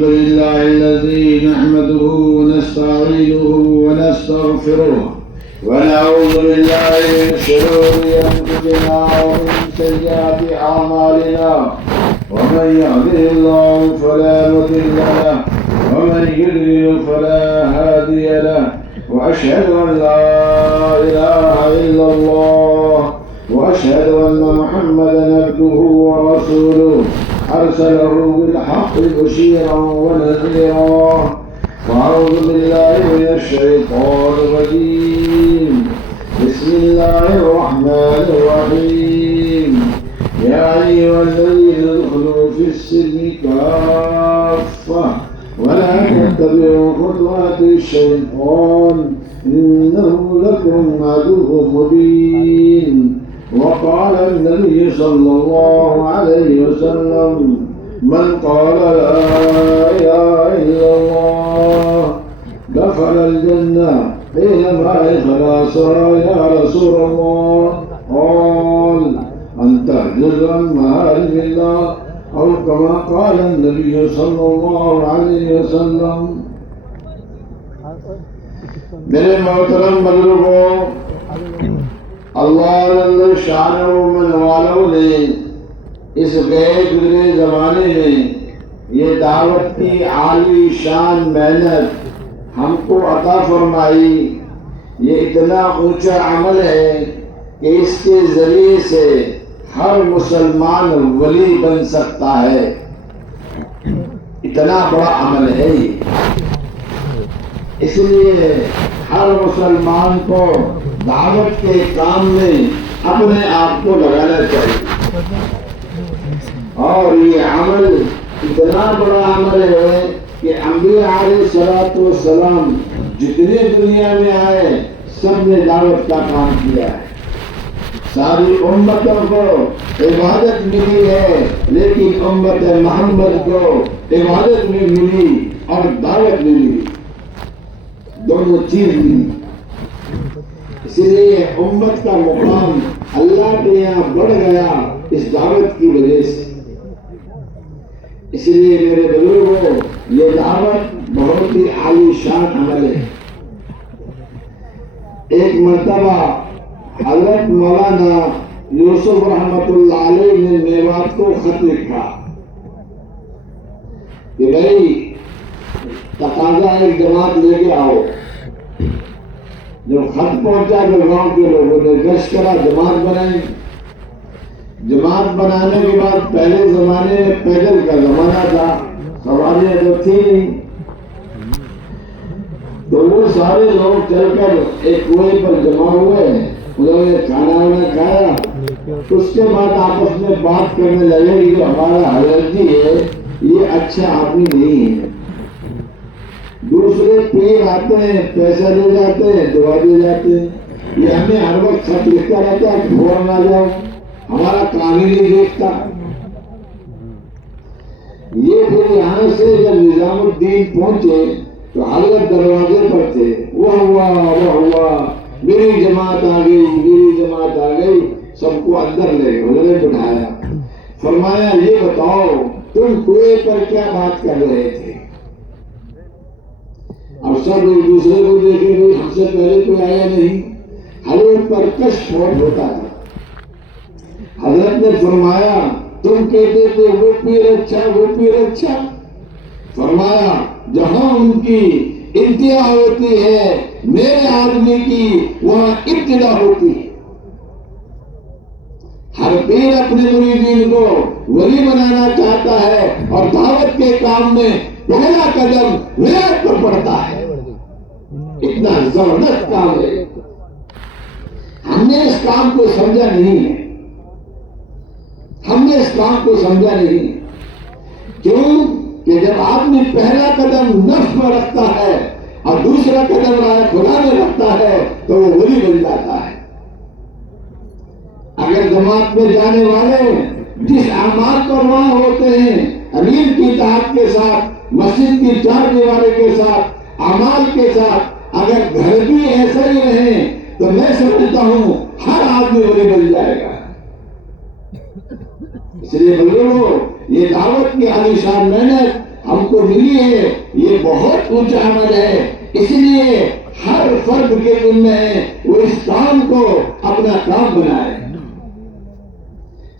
الحمد لله الذي نحمده ونستعينه ونستغفره ونعوذ بالله من شرور أنفسنا ومن سيئات أعمالنا ومن يهده الله فلا مضل له ومن يضلل فلا هادي له وأشهد أن لا إله إلا الله وأشهد أن محمدا عبده ورسوله أرسله بالحق بشيرا ونذيرا وأعوذ بالله من الشيطان الرجيم بسم الله الرحمن الرحيم يا أيها الذين ادخلوا في السلم كافة ولا تتبعوا خطوات الشيطان إنه لكم عدو مبين. وقال النبي صلى الله عليه وسلم من قال لا إله إلا الله دخل الجنة. قيل ما إخلاصها يا رسول الله؟ قال أن تحجز عن محارم الله أو كما قال النبي صلى الله عليه وسلم. میرے محترم بزرگوں، اللہ شان و من والوں نے اس گئے گزرے زمانے میں یہ دعوت کی عالی شان محنت ہم کو عطا فرمائی. یہ اتنا اونچا عمل ہے کہ اس کے ذریعے سے ہر مسلمان ولی بن سکتا ہے. اتنا بڑا عمل ہے یہ. اس لیے ہر مسلمان کو دعوت کے کام میں اپنے آپ کو لگانا چاہیے. اور یہ عمل اتنا بڑا عمل ہے کہ انبیاء علیہ الصلوۃ والسلام جتنے دنیا میں آئے سب نے دعوت کا کام کیا ہے. ساری امتوں کو عبادت ملی ہے، لیکن امت محمد کو عبادت میں ملی اور دعوت ملی، دونوں چیز ملی. اس لیے امت کا مقام اللہ کے یہاں بڑھ گیا اس دعوت کی وجہ سے. اس لیے میرے بزرگوں، یہ دعوت بہت ہی عالی شان عمل ہے. ایک مرتبہ حضرت مولانا یوسف رحمۃ اللہ علیہ نے میوات کو خط لکھا کہ بھائی تقاضا ایک جماعت لے کے آؤ. جب خط پہنچا تو گاؤں کے لوگوں نے گشت کرا، جماعت بنائی. جماعت بنانے کے بعد پہلے زمانے میں پیدل کا زمانہ تھا، سواریاں تو تھی نہیں، تو وہ سارے لوگ چل کر ایک کنویں پر جمع ہوئے. انہوں نے کھانا وانا کھایا. اس کے بعد آپس میں بات کرنے لگے کہ جو ہمارا حضرت جی ہے یہ اچھا آدمی نہیں ہے. دوسرے پیر آتے ہیں، پیسہ لے جاتے ہیں، دعا دے جاتے ہیں. یہ ہمیں ہر وقت خط لکھتا رہتا ہے کہ فوراً آ جاؤ، ہمارا کام ہی نہیں دیکھتا. یہ پھر یہاں سے جب نظام الدین پہنچے تو حضرت دروازے پر تھے. وہ ہوا میری جماعت آ گئی، میری جماعت آ گئی. سب کو اندر لے گئے، انہوں نے بٹھایا، فرمایا یہ بتاؤ تم کنویں پر کیا بات کر رہے تھے؟ اب سب ایک دوسرے کو دیکھے، بھائی ہم سے پہلے کوئی آیا نہیں. حضرت پر کشف بہت ہوتا تھا. حضرت نے فرمایا تم کہتے تھے وہ پیر اچھا، وہ پیر اچھا. فرمایا جہاں ان کی انتہا ہوتی ہے میرے آدمی کی وہاں ابتدا ہوتی ہے. ہر پیر اپنے مریدین کو ولی بنانا چاہتا ہے اور دعوت کے کام میں پہلا قدم ولایت پر پڑتا ہے. اتنا زبردست کام ہے. ہم نے اس کام کو سمجھا نہیں ہے. ہم نے اس کام کو سمجھا نہیں. کیوں کہ جب آدمی پہلا قدم نفس میں رکھتا ہے اور دوسرا قدم رائے خدا میں رکھتا ہے تو وہ ولی بن جاتا ہے. اگر جماعت میں جانے والے جس اعمال پر وہاں ہوتے ہیں امیر کی اطاعت کے ساتھ، مسجد کی چار دیواریں کے ساتھ، اعمال کے ساتھ، اگر گھر بھی ایسا ہی رہے تو میں سمجھتا ہوں ہر آدمی ولی بن جائے گا. اس لیے بزرگوں، یہ دعوت کی عالی شان محنت ہم کو ملی ہے یہ بہت اونچا عمل ہے، اس لیے ہر فرد کے دل میں ہے وہ اس کام کو اپنا کام بنائے۔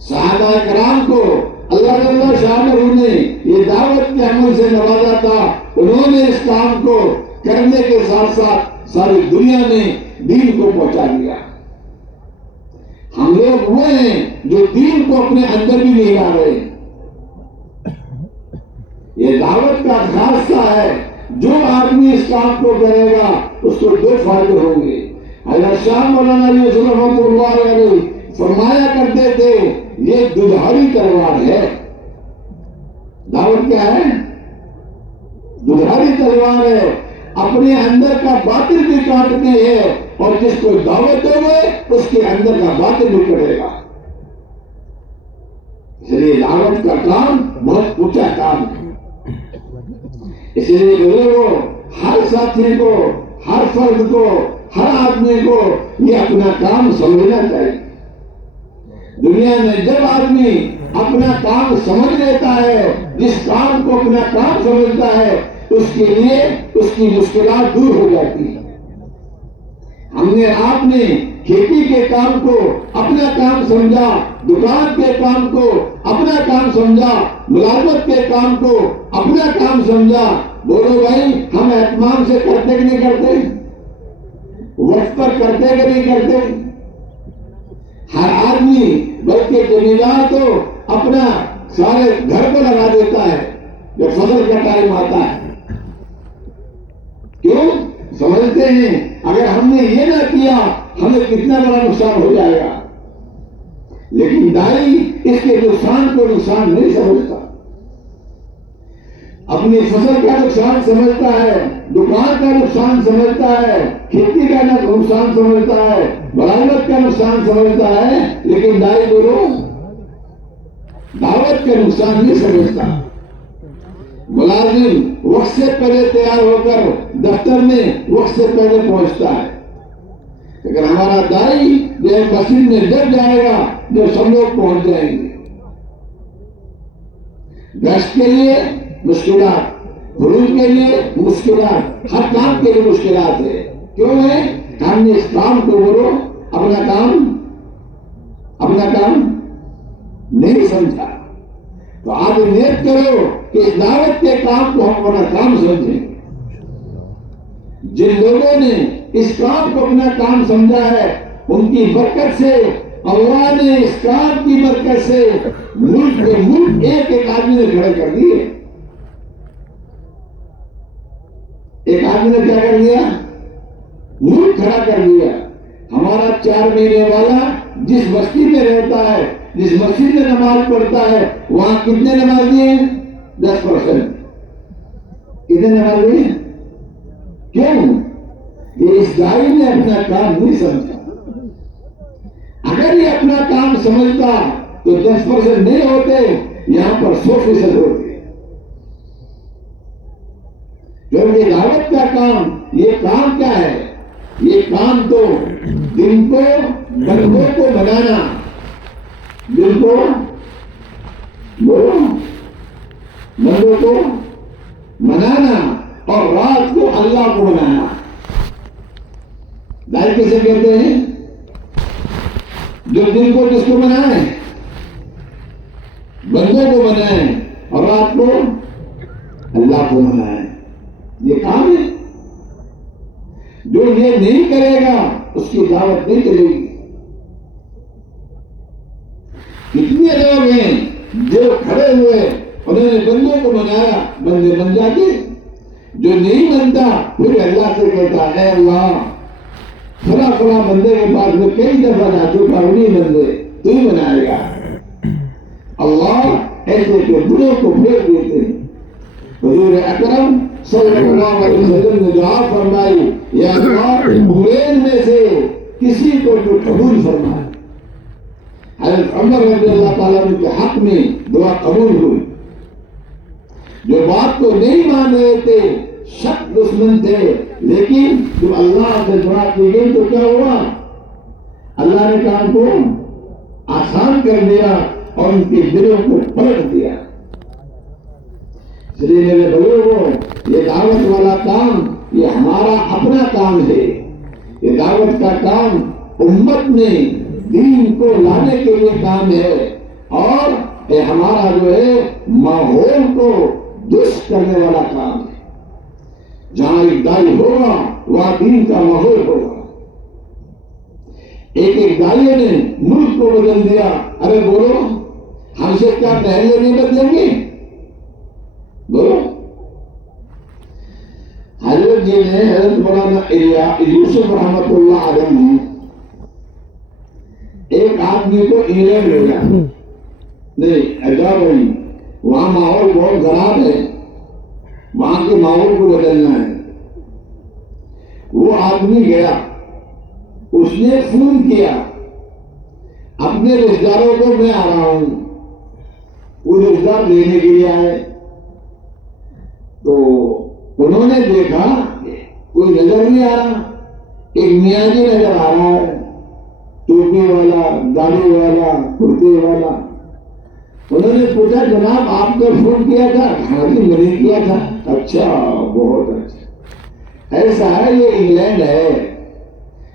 صحابہ کرام کو اللہ تعالیٰ شاہ نے یہ دعوت کے عمل سے نوازا تھا، انہوں نے اس کام کو کرنے کے ساتھ ساتھ ساری دنیا میں دین کو پہنچا دیا۔ ہم لوگ وہ ہیں جو دین کو اپنے اندر بھی نہیں لا رہے۔ یہ دعوت کا خاصہ ہے، جو آدمی اس کام کو کرے گا اس کو دو فائدے ہوں گے۔ حضرت شاہ مولانا یوسف رحمۃ اللہ علیہ فرمایا کرتے تھے یہ ددھاری تلوار ہے۔ دعوت کیا ہے؟ ددھاری تلوار ہے، اپنے اندر کا باطل بھی کاٹتی ہے اور جس کو دعوت دو گے اس کے اندر کا باطل بھی کٹے گا۔ اس لیے دعوت کا کام بہت اونچا کام ہے۔ اس لیے لوگوں ہر ساتھی کو، ہر فرد کو، ہر آدمی کو یہ اپنا کام سمجھنا چاہیے۔ دنیا میں جب آدمی اپنا کام سمجھ لیتا ہے، جس کام کو اپنا کام سمجھتا ہے، اس کے لیے اس کی مشکلات دور ہو جاتی ہیں۔ ہم نے آپ نے کھیتی کے کام کو اپنا کام سمجھا، دکان کے کام کو اپنا کام سمجھا، ملازمت کے کام کو اپنا کام سمجھا۔ بولو بھائی ہم اہتمام سے کرتے کہ نہیں کرتے؟ وقت پر کرتے کہ نہیں کرتے؟ ہر آدمی بلکہ زمیندار تو اپنا سارے گھر کو لگا دیتا ہے جب فصل کا ٹائم آتا ہے۔ کیوں؟ سمجھتے ہیں اگر ہم نے یہ نہ کیا ہمیں کتنا بڑا نقصان ہو جائے گا۔ لیکن دائی اس کے نقصان کو نقصان نہیں سمجھتا، اپنی فصل کا نقصان سمجھتا ہے، دکان کا نقصان سمجھتا ہے، کھیتی کا نقصان سمجھتا ہے، ملازمت کا نقصان سمجھتا ہے، لیکن دائی بولو دعوت کا نقصان نہیں سمجھتا۔ ملازم وقت سے پہلے تیار ہو کر دفتر میں وقت سے پہلے پہنچتا ہے، لیکن ہمارا دائی جو مسجد میں جب جائے گا جب سب لوگ پہنچ جائیں گے۔ گشت کے لیے مشکلات، خروج کے لیے مشکلات، ہر کام کے لیے مشکلات ہے۔ کیوں ہے؟ ہم نے اس کام کو بولو اپنا کام نہیں سمجھا۔ تو آپ نیت کرو کہ اس دعوت کے کام کو ہم اپنا کام سمجھیں۔ جن لوگوں نے اس کام کو اپنا کام سمجھا ہے ان کی برکت سے اللہ نے اس کام کی برکت سے ملک کے ملک ایک ایک آدمی نے کھڑے کر دیے۔ ایک آدمی نے کیا کر دیا؟ ملک کھڑا کر دیا۔ ہمارا 4 مہینے والا جس بستی میں رہتا ہے، جس مسجد میں نماز پڑھتا ہے، وہاں کتنے نمازی ہیں؟ 10%۔ کتنے نمازی ہیں؟ کیوں؟ یہ اس دائی نے اپنا کام نہیں سمجھا۔ اگر یہ اپنا کام سمجھتا تو 10% نہیں ہوتے، یہاں پر 100% ہوتے۔ کیونکہ دعوت کا کام، یہ کام کیا ہے؟ یہ کام تو دن کو بندوں کو بنانا، دن کو بندوں کو منانا اور رات کو اللہ کو منانا۔ دائی کیسے کہتے ہیں؟ جو دن کو کس کو منائیں؟ بندوں کو منائیں اور رات کو اللہ کو منائیں۔ یہ کام ہے۔ جو یہ نہیں کرے گا اس کی دعوت نہیں چلے گی۔ کتنے لوگ ہیں جو کھڑے ہوئے انہوں نے بندوں کو منایا، بندے بن جاتے۔ جو نہیں بنتا پھر اللہ سے کہتا ہے اے اللہ فلاں فلاں بندے کے پاس میں کئی دفعہ جا چکا، انہیں بندے تو ہی بنائے گا۔ اللہ ایسے کے بروں کو پھیر دیتے ہیں۔ حضور اکرم صلی اللہ علیہ وسلم نے دعا فرمائی یا اللہ برین میں سے کسی کو تو قبول فرمائے۔ حضرت عمر رضی اللہ تعالیٰ عنہ کے حق میں دعا قبول ہوئی۔ جو بات کو نہیں مان رہے تھے، شک دشمن تھے، لیکن جب اللہ سے دعا کی گئی تو کیا ہوا؟ اللہ نے کام کو آسان کر دیا اور ان کے دلوں کو پلٹ دیا۔ اس لیے میرے بزرگوں یہ دعوت والا کام یہ ہمارا اپنا کام ہے. یہ دعوت کا کام امت میں دین کو لانے کے لیے کام ہے اور یہ ہمارا جو ہے ماحول کو درست کرنے والا کام ہے. جہاں ایک دائی ہوگا وہاں دین کا ماحول ہوگا. ایک دائی نے ملک کو بدل دیا. ارے بولو ہم سے کیا محلے نہیں بدلیں گے؟ بولو. حضرت جی نے حضرت مولانا یوسف رحمۃ اللہ علیہ نے ایک آدمی کو انگلینڈ بھیجا. نہیں ایسا بھائی وہاں ماحول بہت خراب ہے, وہاں کے ماحول کو بدلنا ہے. وہ آدمی گیا, اس نے فون کیا اپنے رشتہ داروں کو میں آ رہا ہوں. وہ رشتہ دار لینے کے لیے آئے تو انہوں نے دیکھا کوئی نظر نہیں آ رہا. ایک میاں جی نظر آ رہا ہے, ٹوپی والا, داڑھی والا, کرتے والا. انہوں نے پوچھا جناب آپ کو فون کیا تھا؟ ہاں جی میں نے کیا تھا. اچھا بہت اچھا. ایسا ہے یہ انگلینڈ ہے,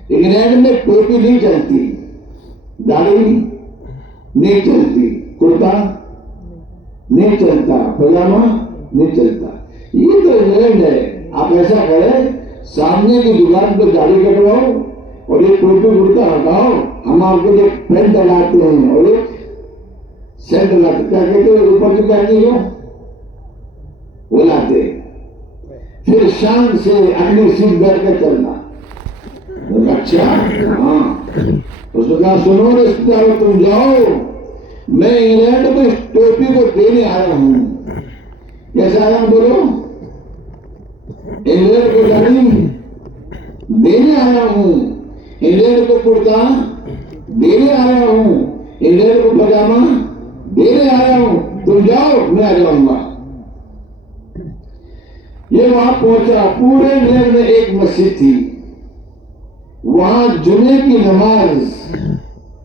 انگلینڈ میں ٹوپی نہیں چلتی, داڑھی نہیں چلتی, کرتا نہیں چلتا, پاجامہ نہیں چلتا. یہ تو انگلینڈ ہے. آپ ایسا کریں سامنے کی دکان پہ داڑھی کٹواؤ اور ایک ٹوپی کرتا ہٹاؤ, ہم آپ کو ایک پینٹ لگاتے ہیں اور ایک سینٹ لاتے. کیا کہتے ہیں اوپر کی پہننے کو وہ لاتے, پھر شان سے اگلی سیٹ بیٹھ کر چلنا. اچھا ہاں. اس نے کہا سنو رشتے دارو تم جاؤ, میں انگلینڈ میں اس ٹوپی کو دینے آیا ہوں. کیسے آیا ہوں بولو؟ انگلینڈ کو داڑھی دینے آیا ہوں, انگلینڈ کو کرتا دینے آیا ہوں, انگلینڈ کو پاجامہ دینے آیا ہوں. تم جاؤ میں آ جاؤں گا. یہ وہاں پہنچا. پورے انگلینڈ میں ایک مسجد تھی, وہاں جمعے کی نماز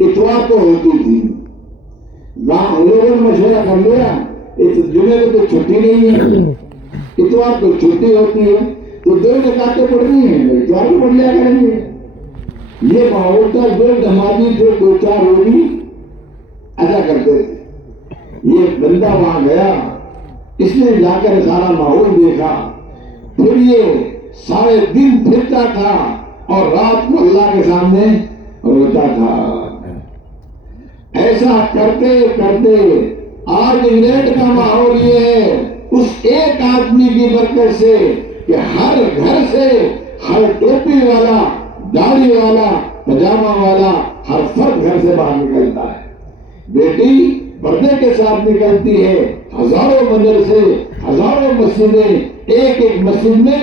اتوار کو ہوتی تھی. گاؤں لوگوں نے مشورہ کر لیا جمعے کو تو چھٹی نہیں ہے, اتوار کو چھٹی ہوتی ہے تو 2 رکعتیں پڑھنی ہے, اتوار کو پڑھ لیا کریں گے. یہ ماحول تھا. 2 نمازی تھے 2-4 روزی ادا کرتے تھے. یہ بندہ وہاں گیا, اس نے جا کر سارا ماحول دیکھا. پھر یہ سارے دن پھرتا تھا اور رات کو اللہ کے سامنے روتا تھا. ایسا کرتے کرتے آج انگلینڈ کا ماحول یہ ہے اس ایک آدمی کی برکت سے کہ ہر گھر سے ہر ٹوپی والا, داڑھی والا, پاجامہ والا ہر فرد گھر سے باہر نکلتا ہے. بیٹی پردے کے ساتھ نکلتی ہے. ہزاروں مدرسے, ہزاروں مسجدیں, ایک مسجد میں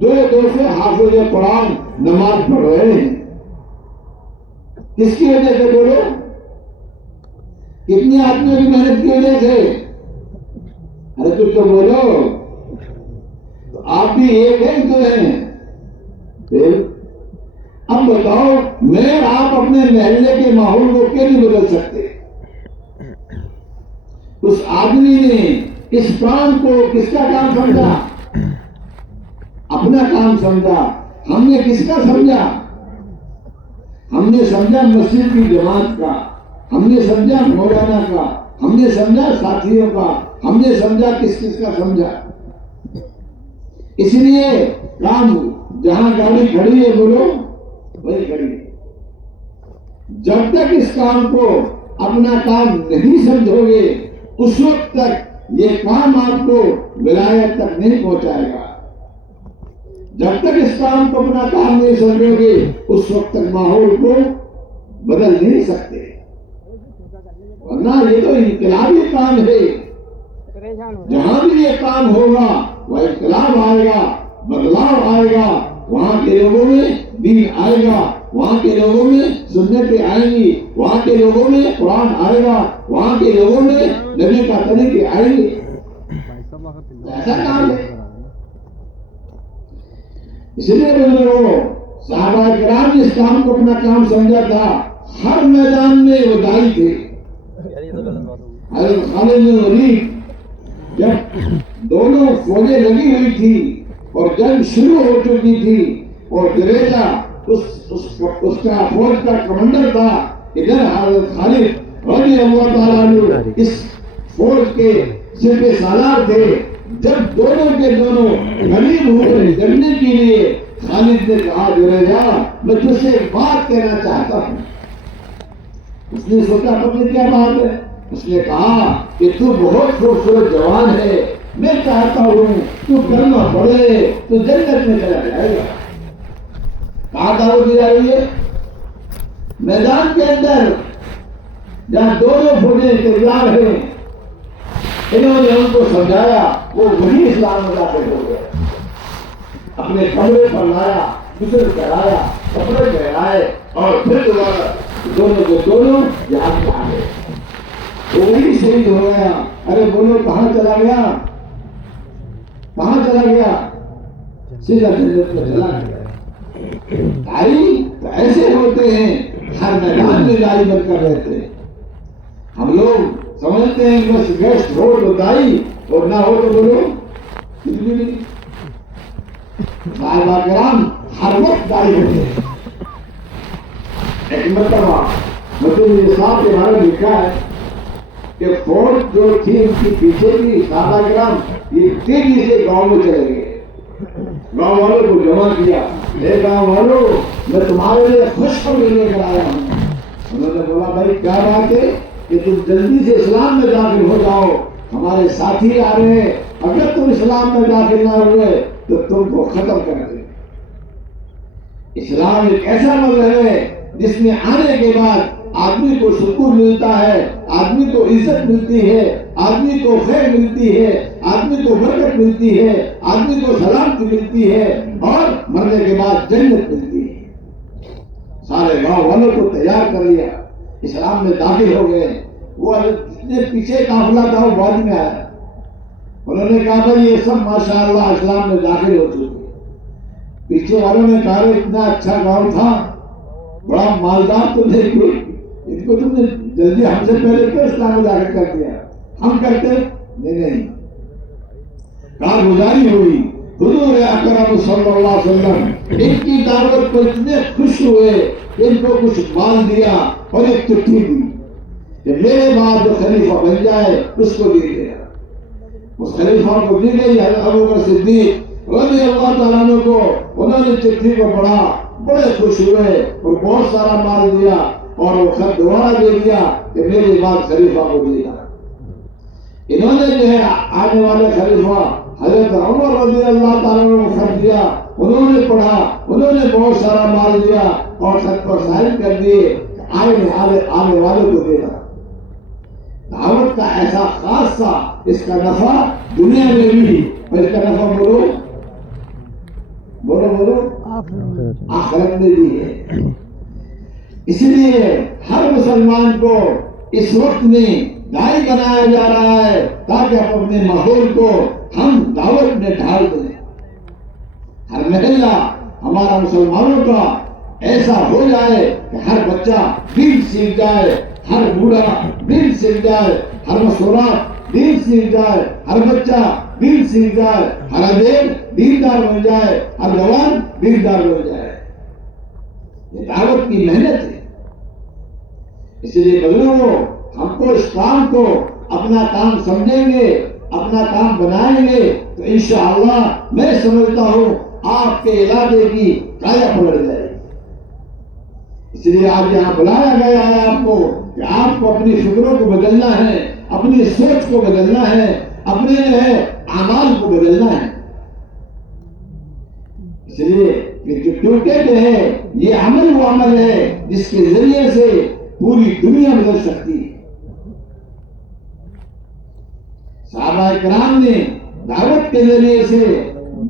2 سے حافظ قرآن نماز پڑھ رہے ہیں. کس کی وجہ سے بولو؟ کتنے آدمیوں کی محنت کی وجہ سے؟ ارے کچھ تو بولو. آپ بھی ایک ہیں 2 ہیں. اب بتاؤ میں آپ اپنے محلے کے ماحول کو کیوں نہیں بدل سکتے؟ اس آدمی نے اس کام کو کس کا کام سمجھا؟ اپنا کام سمجھا. ہم نے کس کا سمجھا؟ ہم نے سمجھا مسجد کی جماعت کا, ہم نے سمجھا مولانا کا, ہم نے سمجھا ساتھیوں کا, ہم نے سمجھا کس کا سمجھا. اس لیے کام جہاں گاڑی کھڑی ہے بولو وہی کھڑی ہے. جب تک اس کام کو اپنا کام نہیں سمجھو گے اس وقت تک یہ کام آپ کو ولایت تک نہیں پہنچائے گا. جب تک اس کام کو اپنا کام نہیں سمجھو گے اس وقت تک ماحول کو بدل نہیں سکتے. ورنہ یہ تو انقلابی کام ہے. جہاں بھی یہ کام ہوگا وہ انقلاب آئے گا, بدلاؤ آئے گا. وہاں کے لوگوں میں دین آئے گا, وہاں کے لوگوں میں سنتیں آئیں گی, وہاں کے لوگوں میں قرآن آئے گا, وہاں کے لوگوں میں نبی کا طریقے آئیں گے. ایسا کام ہے. اس لیے بزرگوں صحابہ کرام نے اس کام کو اپنا کام سمجھا تھا. ہر میدان میں وہ دائی تھے. حضرت خالد بن ولید جب دونوں فوجیں لگی ہوئی تھی اور جنگ شروع ہو چکی تھی اور جریجہ اس کا فوج کا کمانڈر تھا، ادھر حضرت خالد رضی اللہ تعالیٰ عنہ اس فوج کے سپہ سالار تھے. جب دونوں کے دونوں غریب ہوئے لڑنے کے لیے، خالد نے کہا جریجہ میں تجھ سے ایک بات کہنا چاہتا ہوں. اس نے سوچا پتہ کیا بات ہے؟ اس نے کہا کہ تو بہت خوبصورت جوان ہے، میں چاہتا ہوں تو کلمہ پڑھے تو جنت میں چلا جائے گا. کہاں دعوت دی جا رہی ہے؟ میدان کے اندر جہاں دونوں فوجیں تیار ہیں. انہوں نے ان کو سمجھایا، وہ وہی اسلام میں داخل ہو گئے. اپنے کمرے پر لایا، غسل کرایا، کپڑے پہنائے اور پھر دوبارہ دونوں کے دونوں یہاں سے آ گئے. وہی شہید ہو گیا. ارے بولو کہاں چلا گیا؟ کہاں چلا گیا؟ سیدھا جنت میں چلا گیا. دائی تو ایسے ہوتے ہیں، ہر میدان میں دائی بن کر رہتے ہیں. ہم لوگ سمجھتے ہیں کہ بس گیسٹ ہو تو دائی اور نہ ہو تو بولو صاحبہ کرام ہر وقت دائی ہوتے ہیں. ایک مرتبہ مطلب اسلام کے بارے میں لکھا ہے کہ فوج جو تھی ان کی پیچھے کی صحابہ کرام یہ تیزی سے گاؤں میں چلے گئے. گاؤں والوں کو جمع کیا، اے گاؤں والوں میں تمہارے لیے خوشخبری لے کر آیا ہوں. انہوں نے بولا بھائی کیا بات ہے کہ تم جلدی سے اسلام میں داخل ہو جاؤ، ہمارے ساتھی آ رہے ہیں، اگر تم اسلام میں داخل نہ ہوئے تو تم کو ختم کر دیں. اسلام ایک ایسا مذہب ہے جس میں آنے کے بعد آدمی کو سکون ملتا ہے، آدمی کو عزت ملتی ہے، آدمی کو خیر ملتی ہے، آدمی کو برکت ملتی ہے، آدمی کو سلامتی ملتی ہے اور مرنے کے بعد جنت ملتی ہے. سارے گاؤں والوں کو تیار کر لیا، اسلام میں داخل ہو گئے. وہ جتنے پیچھے قافلہ تھا وہ بعد میں آیا. انہوں نے کہا بھائی یہ سب ماشاءاللہ اسلام میں داخل ہو چکے. پیچھے والوں نے کہا اتنا اچھا گاؤں تھا، بڑا مالدار تو نہیں کوئی، اس کو تم نے جلدی ہم سے پہلے کیوں اسلام میں داخل کر دیا؟ ہم کرتے نہیں. کارگزاری ہوئی. حضور اکرم صلی اللہ علیہ وسلم ان کی دعوت پر اتنے خوش ہوئے کہ ان کو کچھ مال دیا اور ایک چٹھی دی کہ میرے بعد جو خلیفہ بن جائے اس کو دے دیا. اس خلیفہ کو دی گئی. حضرت ابوبکر صدیق رضی اللہ تعالیٰ عنہ کو انہوں نے چٹھی کو پڑھا، بڑے خوش ہوئے اور بہت سارا مال دیا اور وہ خط دوبارہ دے دیا کہ میری بات خلیفہ کو دیا. انہوں نے جو ہے آنے والے خلیفہ حضرت عمر رضی اللہ تعالیٰ عنہ کو خط دیا، انہوں نے پڑھا، انہوں نے بہت سارا مال دیا اور خط پر سائن کر دیے آنے والوں کو دینا. دعوت کا ایسا خاص تھا، اس کا نفع دنیا میں بھی اور اس کا نفع بولو آخرت میں بھی ہے. اس لیے ہر مسلمان کو اس وقت میں داعی بنایا جا رہا ہے تاکہ ہم اپنے ماحول کو ہم دعوت میں ڈھال دیں. ہر محلہ ہمارا مسلمانوں کا ایسا ہو جائے کہ ہر بچہ دین سیکھ جائے، ہر بوڑھا دین سیکھ جائے، ہر مسورات دین سیکھ جائے، ہر بچہ دین سیکھ جائے، ہر عجیب دیندار بن جائے، ہر جوان دیندار بن جائے. یہ دعوت کی محنت ہے. اس لیے بزرگوں ہم کو اس کام کو اپنا کام سمجھیں گے، اپنا کام بنائیں گے تو انشاءاللہ میں سمجھتا ہوں آپ کے علاقے کی کایا پلٹ جائے گی. اس لیے آج یہاں بلایا گیا ہے آپ کو کہ آپ کو اپنی فکروں کو بدلنا ہے، اپنی سوچ کو بدلنا ہے، اپنے اعمال کو بدلنا ہے. اس لیے کیونکہ جو ہے یہ عمل وہ عمل ہے جس کے ذریعے سے پوری دنیا بدل سکتی ہے. صحابہ کرام نے دعوت کے ذریعے سے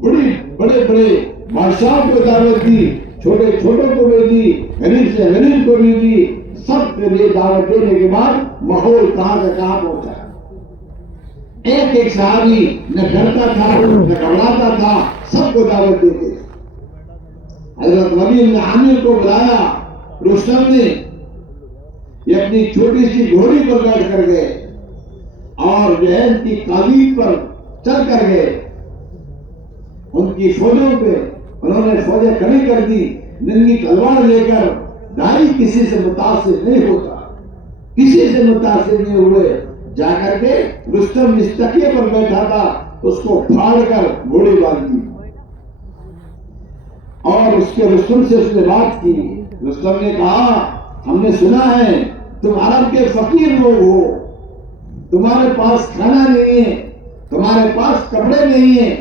بڑے بادشاہوں کو دعوت دی، چھوٹے چھوٹوں کو بھی دی، غریب سے غریب کو بھی دی. سب کے لیے دعوت دینے کے بعد ماحول کہاں سے کہاں پہنچا. ایک صحابی نہ ڈرتا تھا نہ گھبراتا تھا، سب کو دعوت دیتے. حضرت ربیع بن عامر کو بلایا رستم نے، یہ اپنی چھوٹی سی گھوڑی پر بیٹھ کر گئے اور جو ہے ان کی قابیل پر چل کر گئے، ان کی فوجوں پہ انہوں نے فوجیں کھڑی کر دی، ننگی تلوار لے کر۔ دائی کسی سے متاثر نہیں ہوتا، کسی سے متاثر نہیں ہوئے۔ جا کر کے رستم اس تکیے پر بیٹھا تھا، اس کو پھاڑ کر گولی باندھ دی، اور اس کے رستم سے اس نے بات کی۔ رستم نے کہا ہم نے سنا ہے تم عرب کے فقیر لوگ ہو، تمہارے پاس کھانا نہیں ہے، تمہارے پاس کپڑے نہیں ہیں،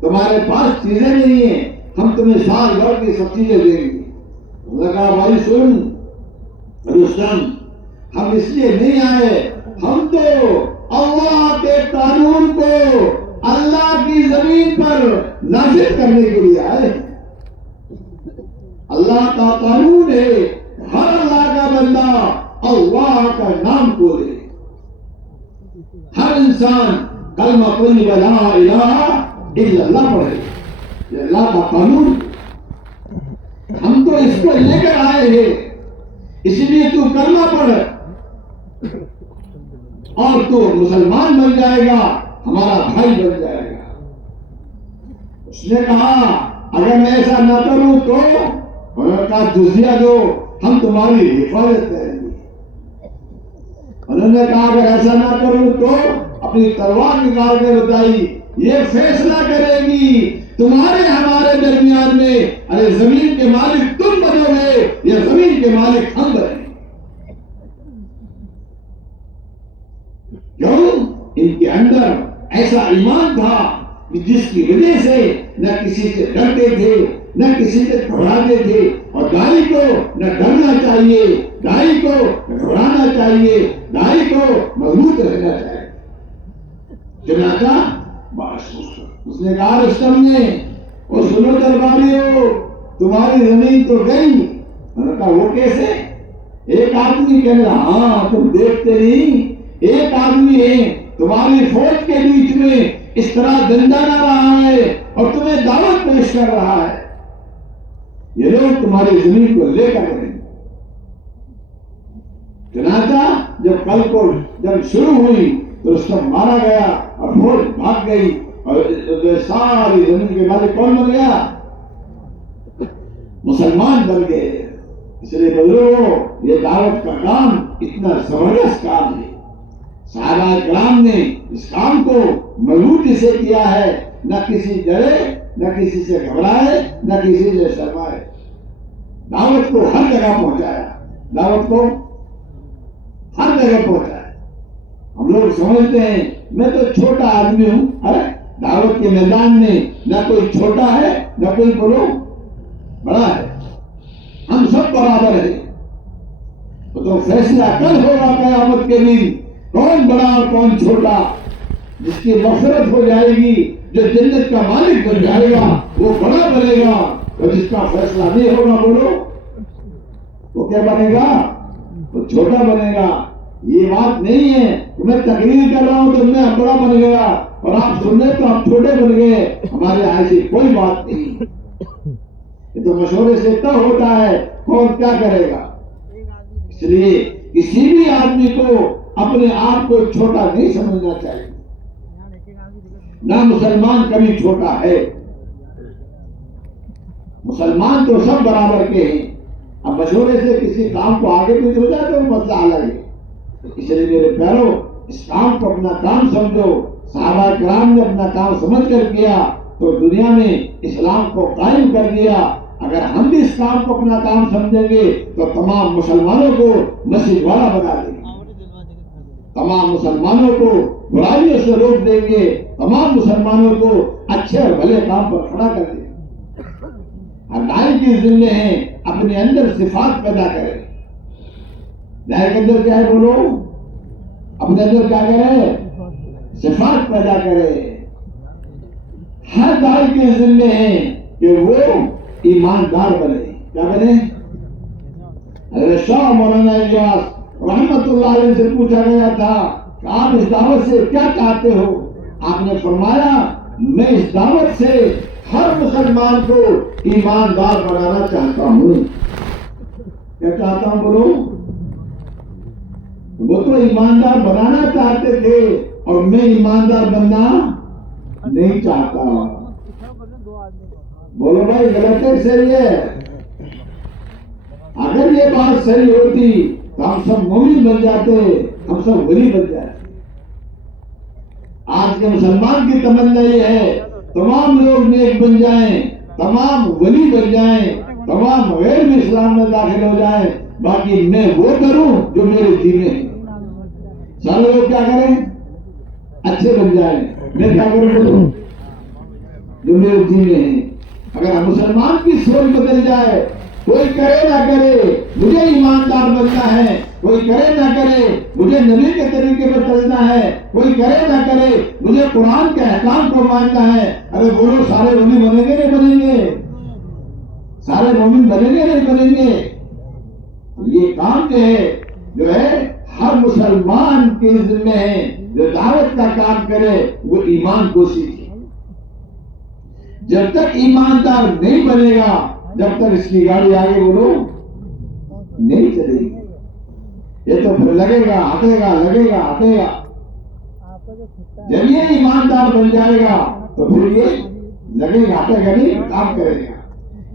تمہارے پاس چیزیں نہیں ہیں، ہم تمہیں سال بھر کی سب چیزیں دیں گے۔ لگا بھائی سن رستم، ہم اس لیے نہیں آئے، ہم تو اللہ کے قانون کو اللہ کی زمین پر نافذ کرنے کے لیے آئے۔ اللہ کا قانون ہے ہر اللہ کا بندہ اللہ کا نام کو لے، ہر انسان کلمہ طیبہ لا الہ الا اللہ پڑھے، یہ اللہ کا قانون۔ ہم تو اس کو لے کر آئے ہیں، اس لیے تو کلمہ پڑھ اور تو مسلمان بن جائے گا، ہمارا بھائی بن جائے گا۔ اس نے کہا اگر میں ایسا نہ کروں تو؟ انہوں نے کہا جزیہ دو، ہم تمہاری حفاظت کریں گے۔ انہوں نے کہا اگر ایسا نہ کروں تو؟ اپنی تلوار نکال کے بتائی، یہ فیصلہ کرے گی تمہارے ہمارے درمیان میں، ارے زمین کے مالک تم بنو گے یا زمین کے مالک ہم بنیں گے۔ کیوں؟ ان کے اندر ایسا ایمان تھا کہ جس کی وجہ سے نہ کسی سے ڈرتے تھے، نہ کسی سے گھبراتے تھے، اور دائی کو نہ ڈرنا چاہیے، دائی کو نہ گھبرانا چاہیے، دائی کو مضبوط رہنا چاہیے۔ چنانچہ بس اس نے کہا رستم نے، اور سنو درباریو، تمہاری زمین تو گئی۔ انہوں نے کہا وہ کیسے؟ ایک آدمی کہنے لگا ہاں تم دیکھتے نہیں، ایک آدمی ہے تمہاری فوج کے بیچ میں اس طرح دندانا رہا ہے اور تمہیں دعوت پیش کر رہا ہے، یہ لوگ تمہاری زمین کو لے کر رہے ہیں۔ چنانچہ جب کل کو جنگ شروع ہوئی تو رستم مارا گیا اور فوج بھاگ گئی، اور ساری زمین کے مالک کون بن گیا؟ مسلمان بن گئے۔ اس لیے بزرگوں یہ دعوت کا کام اتنا زبردست کام ہے، صحابہ کرام نے اس کام کو مضبوطی سے کیا ہے، نہ کسی ڈرے، نہ کسی سے گھبرائے، نہ کسی سے شرمائے، دعوت کو ہر جگہ پہنچایا، دعوت کو ہر جگہ پہنچایا۔ ہم لوگ سمجھتے ہیں میں تو چھوٹا آدمی ہوں، ارے دعوت کے میدان میں نہ کوئی چھوٹا ہے نہ کوئی بولو بڑا ہے، ہم سب برابر ہیں۔ تو فیصلہ کل ہوگا قیامت کے دن، کون بڑا اور کون چھوٹا۔ جس کی مغفرت ہو جائے گی، جو جنت کا مالک بن جائے گا، وہ بڑا بنے گا، اور جس کا فیصلہ نہیں ہوگا بولو وہ کیا بنے گا؟ وہ چھوٹا بنے گا۔ یہ بات نہیں ہے کہ میں تقریر کر رہا ہوں تو میں بڑا بن گیا اور آپ سننے تو آپ چھوٹے بن گئے، ہمارے ایسی کوئی بات نہیں۔ یہ تو مشورے سے طے ہوتا ہے کون کیا کرے گا۔ اس لیے کسی بھی آدمی کو اپنے آپ کو چھوٹا نہیں سمجھنا چاہیے، نہ مسلمان کبھی چھوٹا ہے، مسلمان تو سب برابر کے ہیں۔ اب مشورے سے کسی کام کو آگے پیچھے ہو جائے تو مسئلہ الگ ہے۔ اس لیے میرے پیارو، اس کام کو اپنا کام سمجھو۔ صحابہ کرام نے اپنا کام سمجھ کر کیا تو دنیا میں اسلام کو قائم کر دیا۔ اگر ہم بھی اس کام کو اپنا کام سمجھیں گے تو تمام مسلمانوں کو مسجد والا بنا دیں گے، تمام مسلمانوں کو برائیوں سے روک دیں گے، تمام مسلمانوں کو اچھے اور بھلے کام پر کھڑا کر دیں گے۔ ہر دائی کی ذمہ ہے اپنے اندر صفات پیدا کرے۔ دائی کے اندر کیا ہے بولو؟ اپنے اندر کیا کرے؟ صفات پیدا کرے۔ ہر دائی کے ذمہ ہے کہ وہ ایماندار بنے۔ کیا بنے؟ حضرت شاہ مولانا الیاس رحمت اللہ علیہ سے پوچھا گیا تھا کہ آپ اس دعوت سے کیا چاہتے ہو؟ آپ نے فرمایا میں اس دعوت سے ہر مسلمان کو ایماندار بنانا چاہتا ہوں۔ کیا چاہتا ہوں بولو؟ وہ تو ایماندار بنانا چاہتے تھے اور میں ایماندار بننا نہیں چاہتا. بولو بھائی غلط ہے صحیح ہے؟ اگر یہ بات صحیح ہوتی تو ہم سب مومن بن جاتے, ہم سب ولی بن جاتے. آج کے مسلمان کی تمنا یہ ہے تمام لوگ نیک بن جائیں, تمام ولی بن جائیں, تمام غیر بھی اسلام میں داخل ہو جائیں, باقی میں وہ کروں جو میرے دین میں ہے. سارے لوگ کیا کریں؟ اچھے بن جائیں. میں کیا کروں جو میرے دین میں ہے. اگر مسلمان کی سوچ بدل جائے, کوئی کرے نہ کرے مجھے ایماندار بننا ہے, کوئی کرے نہ کرے مجھے نبی کے طریقے پر چلنا ہے, کوئی کرے نہ کرے مجھے قرآن کے احکام کو ماننا ہے. ارے بولو سارے ولی بنیں گے نہیں بنیں گے؟ سارے مومن بنیں گے نہیں بنیں گے؟ یہ کام جو ہے ہر مسلمان کے ذمہ ہے. جو دعوت کا کام کرے وہ ایمان کو سیکھے. جب تک ایماندار نہیں بنے گا جب تک اس کی گاڑی آگے بولو نہیں چلے گی. یہ تو پھر لگے گا ہٹے گا, لگے گا ہٹے گا. جب یہ ایماندار بن جائے گا تو پھر یہ لگے گا ہٹے گا نہیں, کام کرے گا.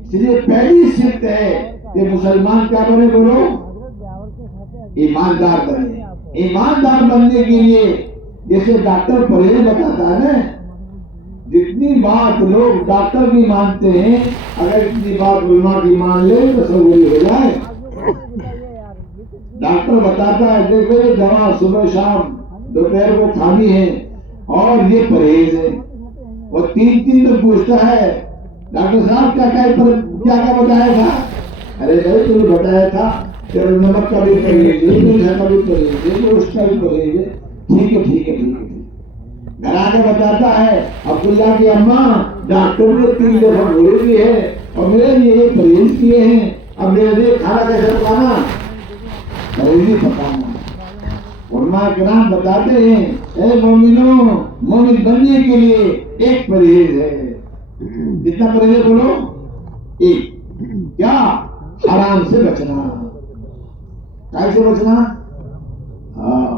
اس لیے پہلی صفت ہے کہ مسلمان کیا بنے بولو ایماندار بنے. ایماندار بننے کے لیے جیسے ڈاکٹر پرہیز بتاتا ہے نا, جتنی بات لوگ ڈاکٹر بھی مانتے ہیں اگر اتنی بات علماء کی مان لے تو سب وہی ہو جائے. ڈاکٹر بتاتا ہے دیکھو یہ دوا صبح شام دوپہر کو کھانی ہے اور یہ پرہیز ہے. وہ تین دن پوچھتا ہے ڈاکٹر صاحب کیا بتایا تھا؟ ارے بھائی تم نے بتایا تھا کہ نمک کا بھی پرہیز ہے, میٹھا کا بھی پرہیز ہے, گوشت کا بھی پرہیز ہے. ٹھیک ہے ٹھیک ہے ٹھیک ہے. گھر آ کے بتاتا ہے عبداللہ کی اماں ڈاکٹر نے 3 دفعہ گولی دی ہے اور میرے لیے یہ پرہیز کیے ہیں, اب میرے لیے کھانا کیسے پکانا؟ پرہیز ہی پکانا. علماء کرام بتاتے ہیں اے مومنوں, مومن بننے کے لیے ایک پرہیز ہے. کتنا پرہیز بولو؟ ایک. کیا؟ حرام سے بچنا. کیسے بچنا؟ ہاں,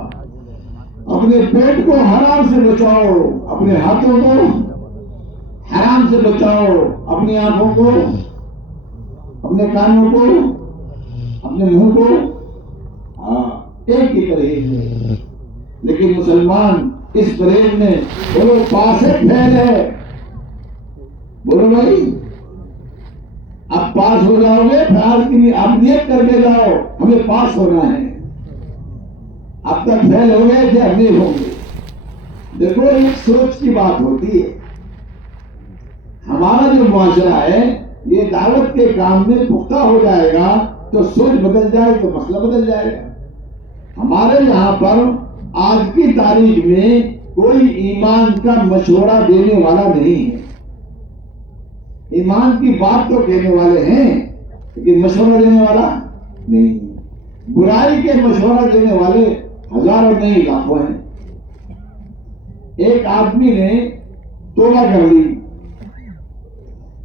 اپنے پیٹ کو حرام سے بچاؤ, اپنے ہاتھوں کو حرام سے بچاؤ, اپنی آنکھوں کو, اپنے کانوں کو, اپنے منہ کو. ہاں ایک ہی پرہیز ہے. لیکن مسلمان اس پرہیز میں بولو فاسق پھیل ہے. بولو بھائی اب پاس ہو جاؤ گے پھر آج کی لیے اب نیت کر کے جاؤ ہمیں پاس ہونا ہے. اب تک فیل ہو گئے تھے اب نہیں ہوں گے. دیکھو ایک سوچ کی بات ہوتی ہے. ہمارا جو معاشرہ ہے یہ دعوت کے کام میں پختہ ہو جائے گا تو سوچ بدل جائے تو مسئلہ بدل جائے گا. ہمارے یہاں پر آج کی تاریخ میں کوئی ایمان کا مشورہ دینے والا نہیں ہے. ایمان کی بات تو کہنے والے ہیں لیکن مشورہ دینے والا نہیں. برائی کے مشورہ دینے والے ہزاروں نہیں لاکھوں ہیں. ایک آدمی نے توبہ کر لی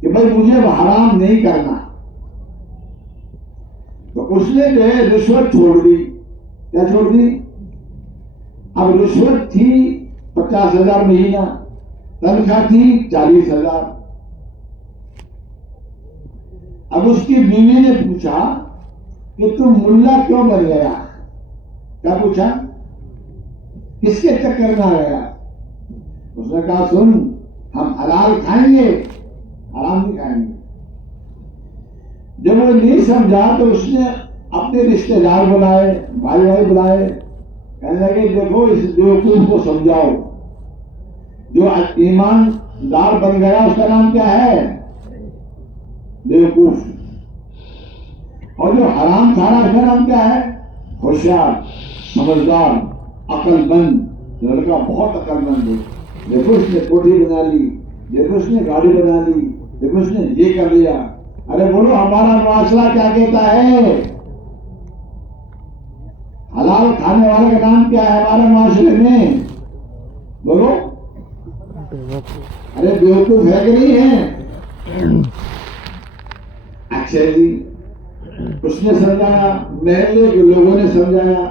کہ بھائی مجھے حرام نہیں کرنا, تو اس نے جو ہے رشوت چھوڑ دی. کیا چھوڑ دی؟ اب رشوت تھی 50,000 مہینہ, تنخواہ تھی 40,000. اب اس کی بیوی نے پوچھا کہ تم ملا کیوں بن گیا؟ کیا پوچھا؟ کس کے چکر میں آ گیا؟ اس نے کہا سن ہم حلال کھائیں گے حرام نہیں کھائیں گے. جب وہ نہیں سمجھا تو اس نے اپنے رشتے دار بلائے, بھائی بلائے, کہنے لگے دیکھو اس بیوقوف کو سمجھاؤ. جو ایماندار بن گیا اس کا نام کیا ہے؟ بیوقوف. اور جو حرام کھا رہا اس کا نام کیا ہے؟ ہوشیار, سمجھدار, عقل مند. لڑکا بہت عقل مند ہے. دیکھو اس نے کوٹھی بنا لی, دیکھو اس نے گاڑی بنا لی, دیکھو اس نے یہ کر لیا. ارے بولو ہمارا معاشرہ کیا کہتا ہے؟ حلال کھانے والے کا نام کیا ہے ہمارے معاشرے میں؟ بولو. ارے بیوقوف ہے کہ نہیں ہے؟ اچھا جی, اس نے سمجھایا, محلے کے لوگوں نے سمجھایا,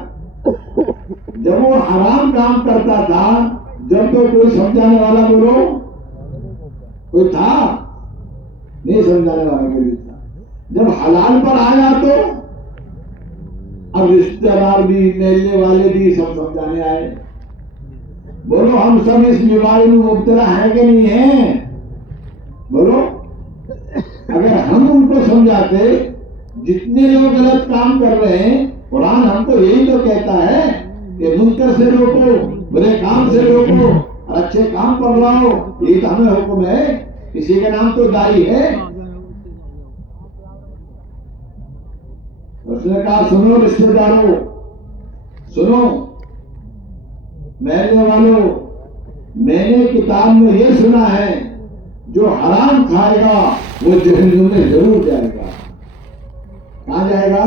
جب وہ حرام کام کرتا تھا جب تو کوئی سمجھانے والا بولو کوئی تھا نہیں، سمجھانے والا کوئی تھا. جب حلال پر آیا تو اب رشتے دار بھی ملنے والے بھی سب سمجھانے آئے. بولو ہم سب اس بیماری میں مبتلا ہیں کہ نہیں ہیں؟ بولو. اگر ہم ان کو سمجھاتے جتنے لوگ غلط کام کر رہے ہیں، قرآن ہم کو یہی تو کہتا ہے کہ منکر سے روکو، برے کام سے روکو اور اچھے کام پر لاؤ. یہی تو ہمیں حکم ہے. کسی کا نام تو دائی ہے. اس نے کہا سنو رشتے داروں، سنو میرے والوں، میں نے کتاب میں یہ سنا ہے جو حرام کھائے گا وہ جہنم میں ضرور جائے گا. کہاں جائے گا؟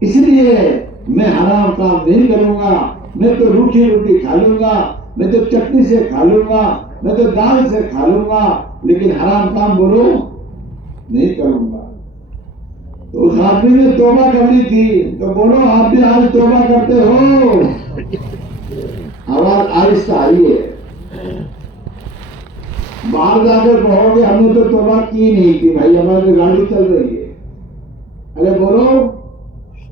اس لیے میں حرام کام نہیں کروں گا. میں تو روکھی روٹی کھا لوں گا، میں تو چٹنی سے کھا لوں گا، میں تو دال سے کھا لوں گا، لیکن حرام کام بولو نہیں کروں گا. تو اس آدمی نے توبہ کرنی تھی تو بولو آپ بھی آج توبہ کرتے ہو؟ آواز آہستہ آئی ہے. باہر جا کر کہو گے ہم نے تو توبہ کی نہیں تھی بھائی، ہماری تو گاڑی چل رہی ہے. ارے بولو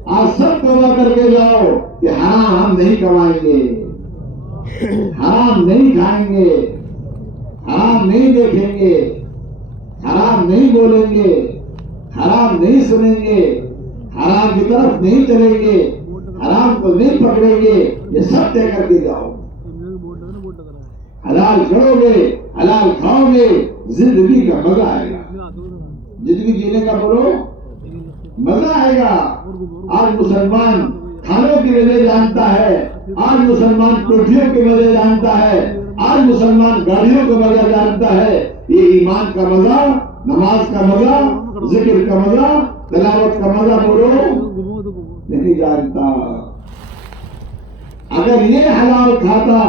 آج سب توبہ کر کے جاؤ کہ حرام ہم نہیں کمائیں گے، حرام نہیں کھائیں گے، حرام نہیں دیکھیں گے، حرام نہیں بولیں گے، حرام نہیں سنیں گے، حرام کی طرف نہیں چلیں گے، حرام کو نہیں پکڑیں گے. یہ سب طے کر کے جاؤ. حلال کرو گے، حلال کھاؤ گے، زندگی کا مزہ آئے گا. زندگی جینے کا بولو مزہ آئے گا. آج مسلمان کھانوں کے مزے جانتا ہے، آج مسلمان کوٹھیوں کے مزے جانتا ہے، آج مسلمان گاڑیوں کا مزہ جانتا ہے. یہ ایمان کا مزہ، نماز کا مزہ، ذکر کا مزہ، تلاوت کا مزہ بولو نہیں جانتا. اگر یہ حلال کھاتا،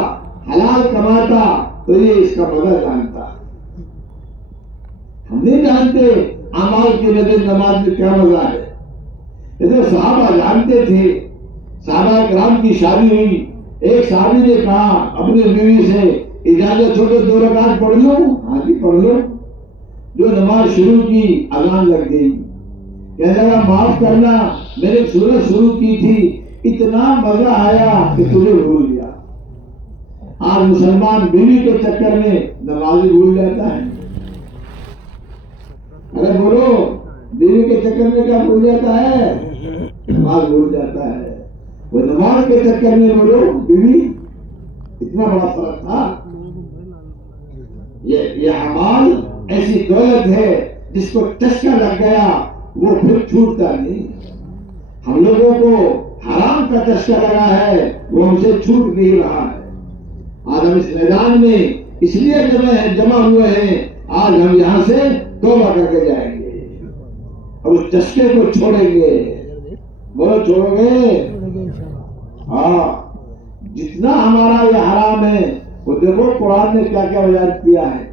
حلال کماتا تو یہ اس کا مزہ جانتا. ہم نہیں جانتے اعمال کی وجہ نماز میں کیا مزہ ہے. یہ تو صحابہ جانتے تھے. صحابہ کرام کی شادی ہوئی، ایک صحابی نے کہا اپنی بیوی سے اجازت ہو تو 2 رکعت پڑھ لو. ہاں جی پڑھ لو. جو نماز شروع کی اذان لگ گئی. کہنے لگا معاف کرنا میں نے سورج شروع کی تھی، اتنا مزہ آیا کہ تجھے بھول گیا. آج مسلمان بیوی کے چکر میں نماز بھول جاتا ہے. ارے بولو بیوی کے چکر میں کیا بھول جاتا ہے؟ نماز بھول جاتا ہے. وہ نماز کے چکر میں بولو بیوی. اتنا بڑا فرق تھا. یہ اعمال ایسی دولت ہے جس کو چسکا لگ گیا وہ پھر چھوٹتا نہیں. ہم لوگوں کو حرام کا چسکا لگا ہے، وہ ہم سے چھوٹ نہیں رہا ہے. آج ہم اس میدان میں اس لیے جمع ہوئے ہیں. آج ہم یہاں سے توبہ کر کے جائیں گے اور اس چسکے کو چھوڑیں گے. بولو چھوڑو گے؟ ہاں. جتنا ہمارا یہ حرام ہے وہ دیکھو قرآن نے کیا کیا بیان کیا ہے.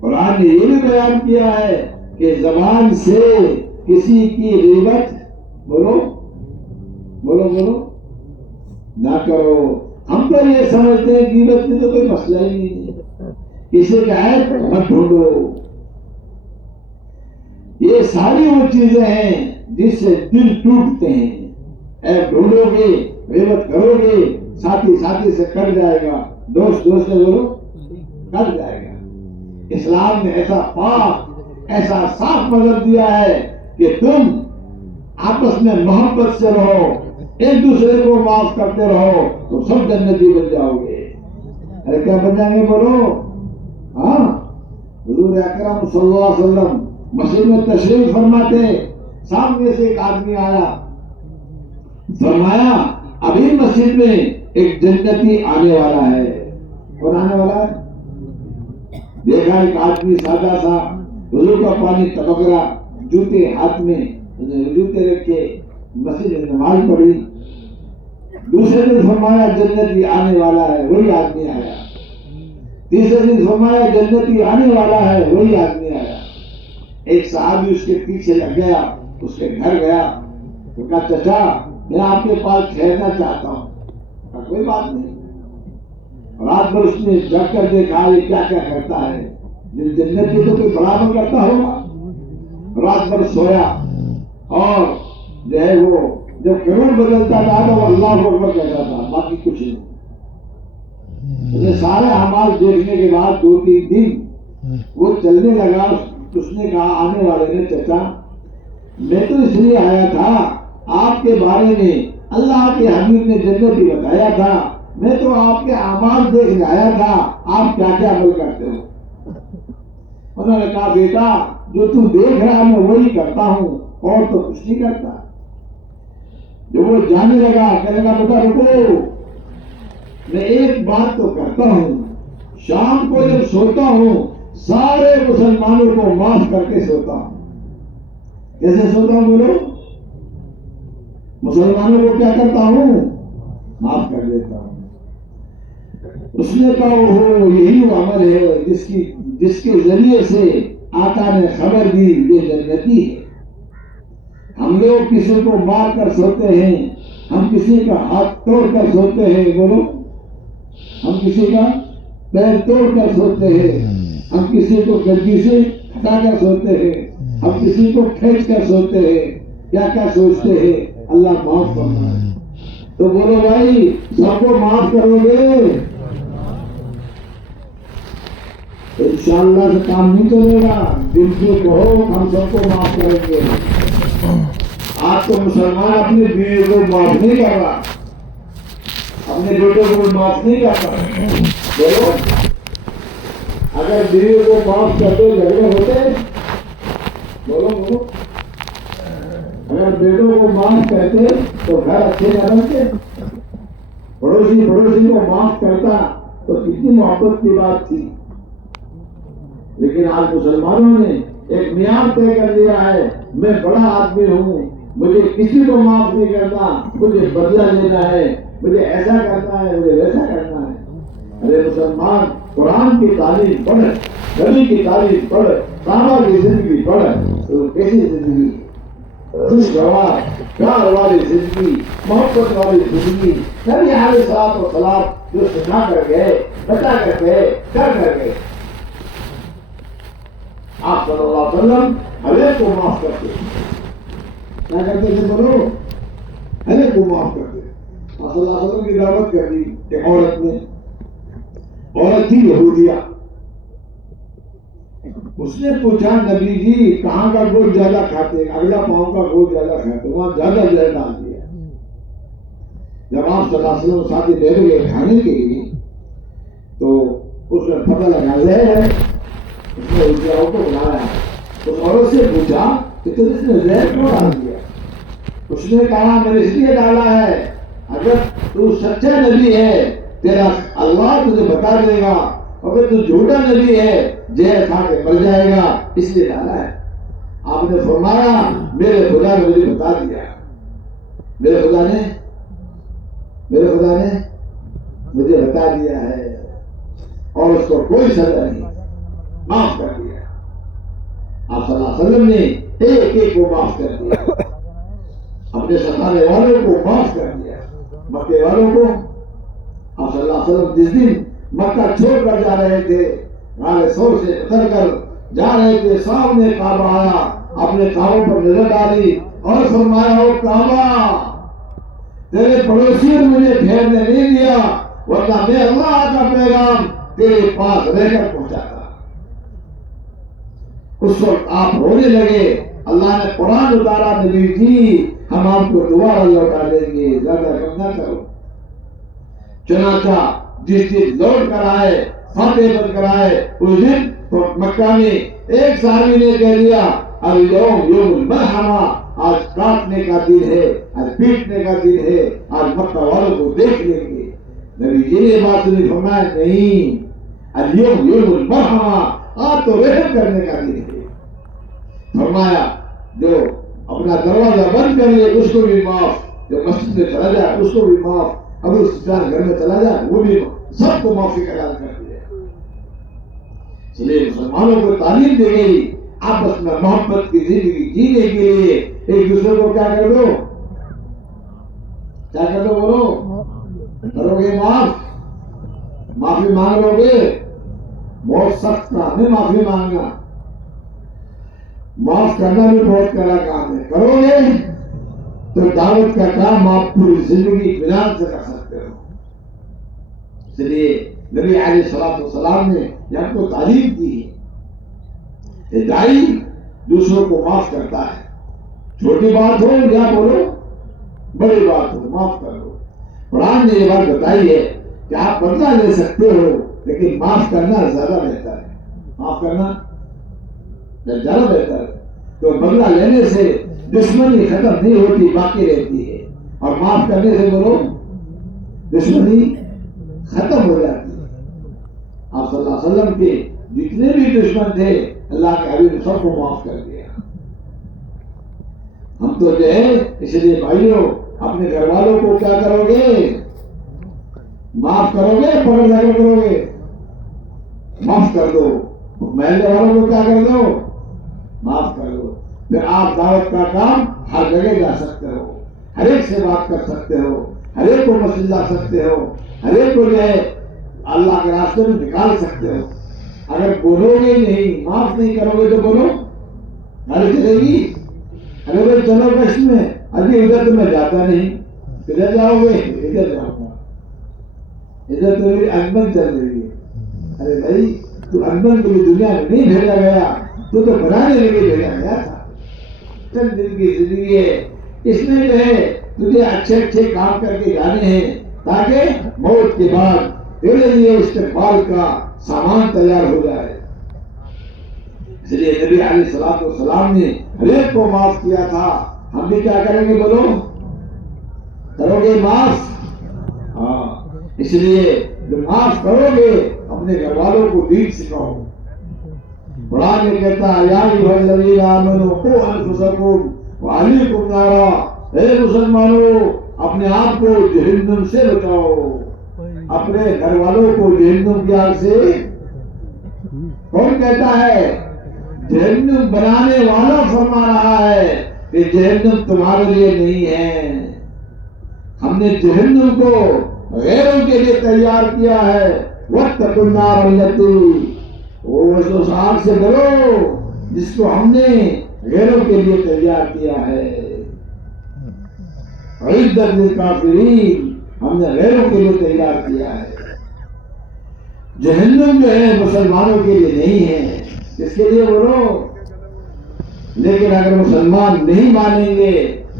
قرآن نے یہ بھی بیان کیا ہے کہ زبان سے کسی کی غیبت بولو بولو بولو نہ کرو. ہم تو یہ سمجھتے ہیں غیبت میں تو کوئی مسئلہ ہی نہیں ہے، کسی کا عیب مت ڈھونڈو. یہ ساری وہ چیزیں ہیں جس سے دل ٹوٹتے ہیں. عیب ڈھونڈو گے، غیبت کرو گے، ساتھی ساتھی سے کٹ جائے گا، دوست دوست سے بولو کٹ جائے گا. اسلام نے ایسا پاک ایسا صاف مذہب دیا ہے کہ تم آپس میں محبت سے رہو، ایک دوسرے کو معاف کرتے رہو تو سب جنتی بن جاؤ گے. ارے کیا بن جائیں گے بولو؟ ہاں. حضور اکرم صلی اللہ علیہ وسلم مسجد میں تشریف فرماتے، سامنے سے ایک آدمی آیا، فرمایا ابھی مسجد میں ایک جنتی آنے والا ہے. کون آنے والا ہے؟ دیکھا ایک آدمی سادہ سا وضو کا پانی ٹپک رہا، جوتے ہاتھ میں، جوتے رکھے مسجد میں نماز پڑھی. دوسرے دن فرمایا جنتی آنے والا ہے، وہی آدمی آیا. تیسرے دن فرمایا جنتی آنے والا ہے، وہی آدمی آیا. ایک صحابی اس کے پیچھے لگ گیا، اس کے گھر گیا تو کہا چچا میں آپ کے پاس ٹھہرنا چاہتا ہوں. کوئی بات نہیں. رات بھر اس نے جگ کر دیکھا یہ کیا کیا کرتا ہے. جنت کی تو کوئی برابر کرتا ہوگا. رات بھر سویا اور جو ہے وہ جب کروڑ بدلتا تھا تو وہ اللہ اکبر کہتا تھا, باقی کچھ نہیں. سارے اعمال دیکھنے کے بعد 2-3 دن وہ چلنے لگا. اس نے کہا آنے والے نے, چچا میں تو اس لیے آیا تھا, آپ کے بارے میں اللہ کے حبیب نے جنتی بتایا تھا, میں تو آپ کے اعمال دیکھنے آیا تھا, آپ کیا کیا عمل کرتے ہو. انہوں نے کہا بیٹا جو تو دیکھ رہا ہے میں وہی کرتا ہوں اور تو کچھ نہیں کرتا. جو وہ جانے لگا کہنے لگا بیٹا رکو, میں ایک بات تو کرتا ہوں, شام کو جب سوتا ہوں سارے مسلمانوں کو معاف کر کے سوتا ہوں. کیسے سوتا ہوں بولو؟ مسلمانوں کو کیا کرتا ہوں؟ معاف کر دیتا ہوں. اس نے کہا وہ یہی وہ عمل ہے جس کے ذریعے سے آقا نے خبر دی یہ جنتی ہے. ہم لوگ کسی کو مار کر سوتے ہیں, ہم کسی کا ہاتھ توڑ کر سوتے ہیں. بولو, ہم کسی کا پیر توڑ کر سوتے ہیں, ہم کسی کو گدی سے ہٹا کر سوتے ہیں, ہم کسی کو کھینچ کر سوتے ہیں. کیا کیا سوچتے ہیں, اللہ معاف کرنا ہے. تو بولو بھائی سب کو معاف کرو گے؟ انشاءاللہ سے کام نہیں چلے گا. دل سے کہو ہم سب کو معاف کریں گے. آج تو مسلمان اپنی بیوی کو معاف نہیں کر رہا, اپنے بیٹوں کو معاف نہیں کرتا. بولو, اگر بیوی کو معاف کرتے جھگڑے ہوتے؟ بولو بولو, اگر بیٹوں کو معاف کرتے تو گھر اچھے نہ بنتے. پڑوسی کو معاف کرتا تو کتنی محبت کی بات تھی. لیکن آج مسلمانوں نے ایک معیار طے کر لیا ہے, میں بڑا آدمی ہوں, مجھے کسی کو معاف نہیں کرنا, مجھے بدلہ لینا ہے, مجھے ایسا کرنا ہے, مجھے ویسا کرنا ہے. ارے مسلمان قرآن کی تعلیم پڑھ, نبی کی تعلیم پڑھ, صحابہ کی زندگی پڑھ, تو کیسی زندگی, خوشگوار پیار والی زندگی, محبت والی زندگی. نبی علیہ الصلوۃ والسلام جو سکھا کر گئے, بتا کر گئے, کر گئے. آپ صلی اللہ علیہ وسلم ہر ایک کو معاف کرتے. کیا کرتے تھے بولو؟ ہر ایک کو معاف کرتے. آپ صلی اللہ علیہ وسلم کی دعوت کر دی ایک عورت نے. عورت تھی یہودیہ. اس نے پوچھا نبی جی کہاں کا گوشت زیادہ کھاتے ہیں؟ اگلا پاؤں کا گوشت زیادہ کھاتے ہیں, وہاں زیادہ زہر ڈال دیا. جب آپ صلی اللہ علیہ وسلم ساتھی بیٹھ گئے کھانے کے لیے تو اس نے پتہ لگا زہر ہے. اس نے اس کو بلایا, اس عورت سے پوچھا کہ تم اس نے زہر کیوں ڈال دیا؟ اس نے کہا میں نے اس لیے ڈالا ہے, اگر تو سچا نبی ہے تیرا اللہ تجھے بتا دے گا, اگر تو جھوٹا نبی ہے زہر کھا کے مر جائے گا, اس لیے ڈالا ہے. آپ نے فرمایا میرے خدا نے مجھے بتا دیا, میرے خدا نے مجھے بتا دیا ہے, اور اس کو کوئی سزا نہیں, معاف کر دیا. آپ صلی اللہ علیہ وسلم نے ایک ایک کو معاف کر دیا, اپنے ستانے والوں کو معاف کر دیا. مکے والوں کو آپ صلی اللہ علیہ وسلم جس دن مکہ چھوڑ کر جا رہے تھے, غار ثور سے اتر کر جا رہے تھے, سامنے کعبہ آیا, اپنے کعبوں پر نظر ڈالی اور فرمایا او کعبہ تیرے پڑوسی نے مجھے پھیرنے نہیں دیا, ورنہ میں اللہ کا پیغام تیرے پاس رہ کر پہنچاتا. اس وقت آپ رونے لگے. اللہ نے قرآن اتارا, نبی جی ہم آپ کو دوبارہ لوٹا دیں گے, زیادہ کم نہ کرو. چنانچہ جس دن لوٹ کر آئے, فاتح بن کر آئے, اس دن تو مکہ میں ایک صحابی نے کہہ دیا اليوم یوم المرحمہ, آج کاٹنے کا دن ہے, آج پیٹنے کا دن ہے, آج مکہ والوں کو دیکھ لیں گے. نبی جی نے بات سنی, فرمایا نہیں, اليوم یوم المرحمہ, آج تو رحم کرنے کا دن ہے. فرمایا جو اپنا دروازہ بند کر لے اس کو بھی معاف, جو مسجد میں چلا جائے اس کو بھی معاف, ابو سفیان گھر میں چلا جائے وہ بھی معاف, سب کو معافی کا اعلان کر دیا. اس لیے مسلمانوں کو تعلیم دی گئی آپس میں محبت کی زندگی جینے کے لیے. ایک دوسرے کو کیا کر دو, کیا کر دو بولو؟ کرو گے معاف؟ معافی مانگ لو گے؟ بہت سخت کام ہے معافی مانگنا، معاف کرنا بھی بہت بڑا کام ہے. کرو گے تو دعوت کا کام آپ پوری زندگی اطمینان سے کر سکتے ہو. اس لیے نبی علیہ الصلوۃ والسلام نے ہم کو تعلیم دی ہے، داعی دوسروں کو معاف کرتا ہے. چھوٹی بات ہو یا بولو بڑی بات ہو، معاف کر دو. قرآن نے یہ بات بتائی ہے کہ آپ بدلہ لے سکتے ہو لیکن معاف کرنا زیادہ بہتر ہے. معاف کرنا زیادہ بہتر ہے. تو بدلہ لینے سے دشمنی ختم نہیں ہوتی، باقی رہتی ہے، اور معاف کرنے سے بولو دشمنی ختم ہو جاتی ہے. آپ صلی اللہ علیہ وسلم کے جتنے بھی دشمن تھے اللہ کے حبیب نے سب کو معاف کر دیا. ہم تو جو ہے اس لیے بھائیوں اپنے گھر والوں کو کیا کرو گے؟ معاف کرو گے؟ پکڑ لگا کرو گے؟ معاف کر دو. محلے والوں کو کیا کر دو؟ معاف کر دو. پھر آپ دعوت کا کام ہر جگہ جا سکتے ہو، ہر ایک سے بات کر سکتے ہو، ہر ایک کو مسجد لا سکتے ہو، ہر ایک کو جو ہے اللہ کے راستے میں نکال سکتے ہو. اگر بولو گے نہیں، معاف نہیں کرو گے تو بولو گاڑی چلے گی. ارے بھائی چلو کش میں، ابھی ادھر تو میں جاتا نہیں. کدھر جاؤ گے؟ ادھر جاؤں گا، ادھر تو میری انبن چل رہی ہے. ارے بھائی تو انبن کو بھی دنیا میں نہیں بھیجا گیا، تو بنانے کے لیے بھیجا گیا تھا. چند دن کی زندگی ہے، اس میں جو ہے تجھے اچھے اچھے کام کر کے جانے ہیں تاکہ موت کے بعد تیرے لیے استقبال کا سامان تیار ہو جائے. اس لیے نبی علیہ الصلوۃ والسلام نے ہر ایک کو معاف کیا تھا. ہم بھی کیا کریں گے بولو؟ کرو گے معاف؟ ہاں. اس لیے جو معاف کرو گے اپنے گھر والوں کو دین سکھاؤ. قرآن میں کہتا ہے یا ایھا الذین آمنوا قوا انفسکم وأہلیکم نارا. اے مسلمانوں اپنے آپ کو جہنم سے بچاؤ، اپنے گھر والوں کو جہنم کی آگ سے. کون کہتا ہے؟ جہنم بنانے والا فرما رہا ہے کہ جہنم تمہارے لیے نہیں ہے. ہم نے جہنم کو غیروں کے لیے تیار کیا ہے. واتقوا النار التي، اس آگ سے ڈرو جس کو ہم نے غیروں کے لیے تیار کیا ہے. اعدت للکافرین، ہم نے غیروں کے لیے تیار کیا ہے. جہنم جو ہے مسلمانوں کے لیے نہیں ہے. اس کے لیے بولو. لیکن اگر مسلمان نہیں مانیں گے،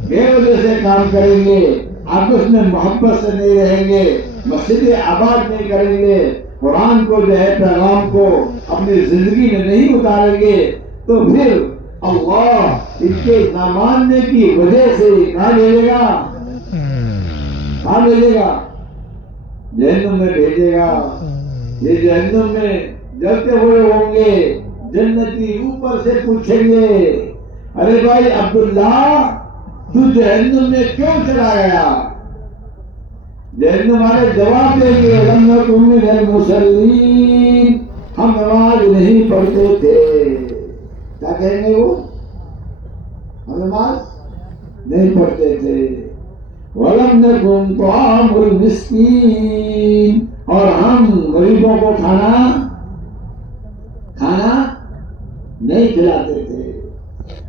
غیروں جیسے کام کریں گے، آپس میں محبت سے نہیں رہیں گے، مسجدیں آباد نہیں کریں گے، قرآن کو جو ہے پیغام کو اپنی زندگی میں نہیں اتاریں گے، تو پھر اللہ ان کے نہ ماننے کی وجہ سے کہاں بھیجے گا؟ کہاں بھیجے گا؟ جہنم میں بھیجے گا. یہ جہنم میں جلتے ہوئے ہوں گے. جنتی اوپر سے پوچھیں گے ارے بھائی عبداللہ تو جہنم میں کیوں چلا گیا؟ جہنم والے جواب دیں گے لم نکن من المصلین، ہم نماز نہیں پڑھتے تھے. کیا کہیں گے وہ؟ ہم نماز نہیں پڑھتے تھے. وَلَمْ نَكُنْ طَعَامُ الْمِسْكِينِ، اور ہم غریبوں کو کھانا نہیں کھلاتے تھے.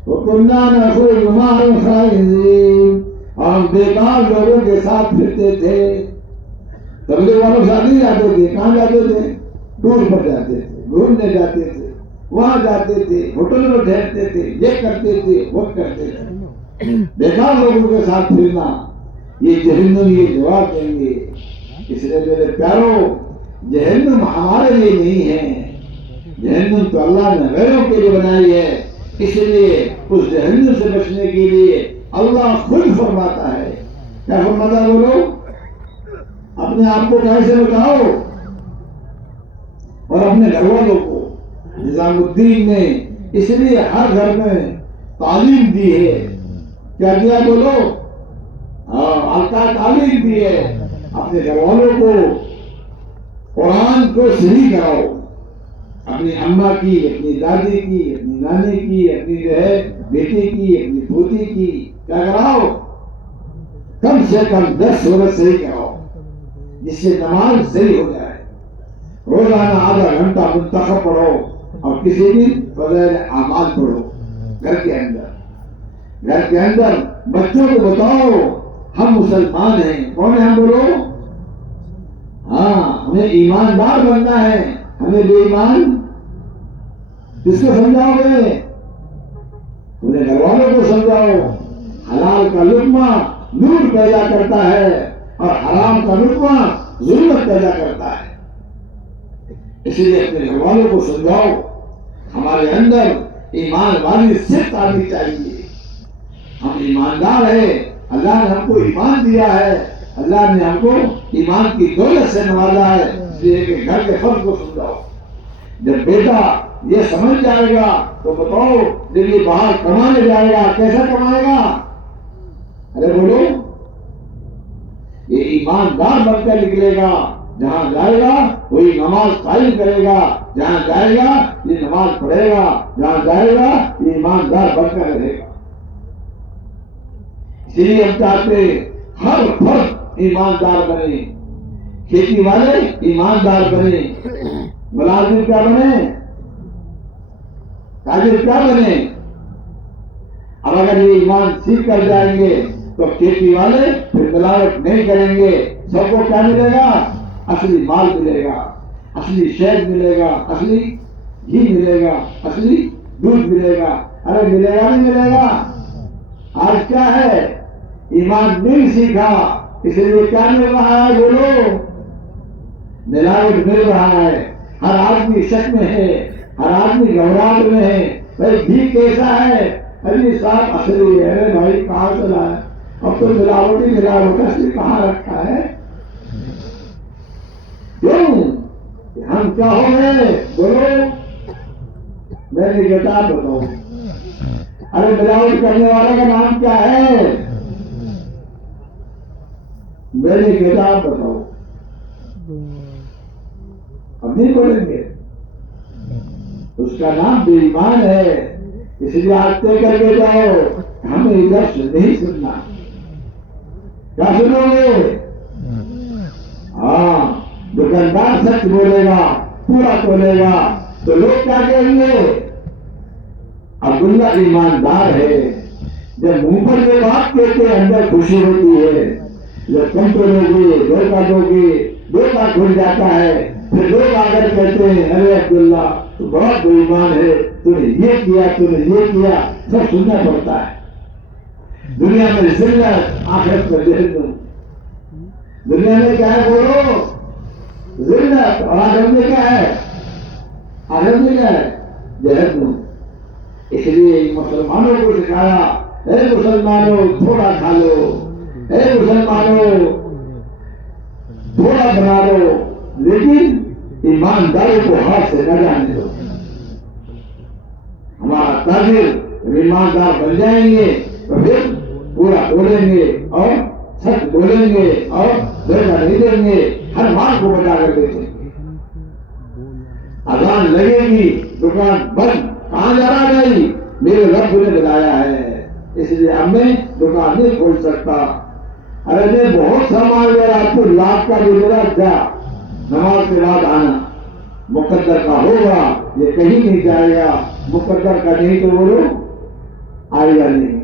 وَكُنَّا نَخُوضُ مَعَ الْخَائِضِينَ، اور ہم بیکار لوگوں کے ساتھ پھرتے تھے. تبلیغ والوں کے ساتھ نہیں جاتے تھے. کہاں جاتے تھے؟ ٹور پر جاتے تھے، گھومنے جاتے تھے، وہاں جاتے تھے، ہوٹل میں ٹھہرتے تھے، یہ کرتے تھے، وہ کرتے تھے. بیکار لوگوں کے ساتھ پھرنا، یہ جہنم یہ جواب دیں گے. اس لیے میرے پیاروں جہنم ہمارے لیے نہیں ہے. جہنم تو اللہ نے غیروں کے لیے بنائی ہے. اس لیے اس جہنم سے بچنے کے لیے اللہ خود فرماتا ہے. کیا فرماتا ہے بولو؟ اپنے آپ کو کیسے بتاؤ اور اپنے گھر والوں کو. نظام الدین نے اس لیے ہر گھر میں تعلیم دی ہے. کیا دیا بولو؟ ہلکا تعلیم دی ہے. اپنے گھر والوں کو قرآن کو صحیح کراؤ. اپنی اماں کی، اپنی دادی کی، اپنی نانی کی، اپنی جو ہے بیٹی کی، اپنی پوتی کی کیا کراؤ؟ کم سے کم 10 سورت صحیح کراؤ جس سے نماز صحیح ہو جائے. روزانہ آدھا گھنٹہ منتخب پڑھو اور کسی بھی فضائل اعمال پڑھو. گھر کے اندر بچوں کو بتاؤ ہم مسلمان ہیں. کون ہے ہم؟ بولو. ہاں، ہمیں ایماندار بننا ہے. ہمیں بے ایمان کس کو سمجھاؤ گے؟ انہیں گھر والوں کو سمجھاؤ. حلال کا لقمہ نور پیدا کرتا ہے اور حرام کا لقمہ ظلمت پیدا کرتا ہے. اس لیے اپنے گھر والوں کو سمجھاؤ ہمارے اندر ایمان والی صفت آنی چاہیے. ہم ایماندار ہیں. اللہ نے ہم کو ایمان دیا ہے. اللہ نے ہم کو ایمان کی دولت سے نوازا ہے. اس لیے کہ گھر کے فرد کو سمجھاؤ. جب بیٹا یہ سمجھ جائے گا تو بتاؤ جب یہ باہر کمانے جائے گا کیسا کمائے گا؟ ارے بولو. یہ ایماندار بن کر نکلے گا. جہاں جائے گا وہی نماز قائم کرے گا. جہاں جائے گا یہ نماز پڑھے گا. جہاں جائے گا یہ ایماندار بن کر رہے گا. اسی لیے ہم چاہتے ہر فرد ایماندار بنے. کھیتی والے ایماندار بنے. ملازم کیا بنے؟ تاجر کیا بنے؟ اب اگر یہ ایمان سیکھ کر جائیں گے تو کھیتی والے پھر ملاوٹ نہیں کریں گے. سب کو کیا ملے گا؟ اصلی مال ملے گا. اصلی شہد ملے گا. اصلی گھی ملے گا. اصلی دودھ ملے گا. ارے ملے گا نہیں ملے گا؟ آج کیا ہے؟ ایمان نہیں سیکھا اس لیے کیا مل رہا ہے؟ بولو. ملاوٹ مل رہا ہے. ہر آدمی شک میں ہے. ہر آدمی گھبراہٹ میں ہے. بھائی گھی کیسا ہے؟ ابھی صاحب اصلی ہے. ارے بھائی کہاں چلا ہے؟ اب تو ملاوٹ ہی ملاوٹ. اصلی کہاں رکھا ہے؟ کیوں؟ ہم کیا ہو گئے؟ بولو. میری کتاب بتاؤ. ارے ملاوٹ کرنے والے کا نام کیا ہے؟ میری کتاب بتاؤ. ہم نہیں بولیں گے. اس کا نام بے ایمان ہے. اس لیے آج طے کر کے جاؤ ہمیں ادھر سے نہیں سننا. کیا سنو گے؟ ہاں، دکاندار سچ بولے گا پورا بولے گا تو لوگ کیا کہیں گے؟ عبداللہ ایماندار ہے. جب منہ پر یہ بات کہتے اندر خوشی ہوتی ہے. جب تم تو لوگے دھوکہ دو گے دھوکہ کھل جاتا ہے. پھر لوگ آ کر کہتے ہیں ارے عبداللہ تو بہت بے ایمان ہے. تو نے یہ کیا تو نے یہ کیا. سب سننا پڑتا ہے. دنیا میں ذلت آخرت میں جہنم. دنیا میں کیا ہے؟ بولو. ذلت. اور آخرت میں کیا ہے؟ آخرت میں کیا ہے؟ جہنم. اس لیے مسلمانوں کو سکھایا اے مسلمانوں تھوڑا کھا لو. اے مسلمانوں تھوڑا بنا لو لیکن ایمانداری کو ہاتھ سے نہ جانے دو. ہمارا تاجر ایماندار بن جائیں گے تو پھر پورا بولیں گے اور سچ بولیں گے اور دھوکہ نہیں دیں گے. ہر مال کو بچا کر بیچیں گے. اذان لگے گی دکان بند. کہاں جا رہا بھائی؟ میرے رب نے بلایا ہے اس لیے اب میں دکان نہیں کھول سکتا. ارے میں بہت سامان لے رہا تو لاکھ کا بھی میرا جا. نماز کے بعد آنا. مقدر کا ہوگا یہ کہیں نہیں جائے گا. مقدر کا نہیں تو بولو آئے گا نہیں.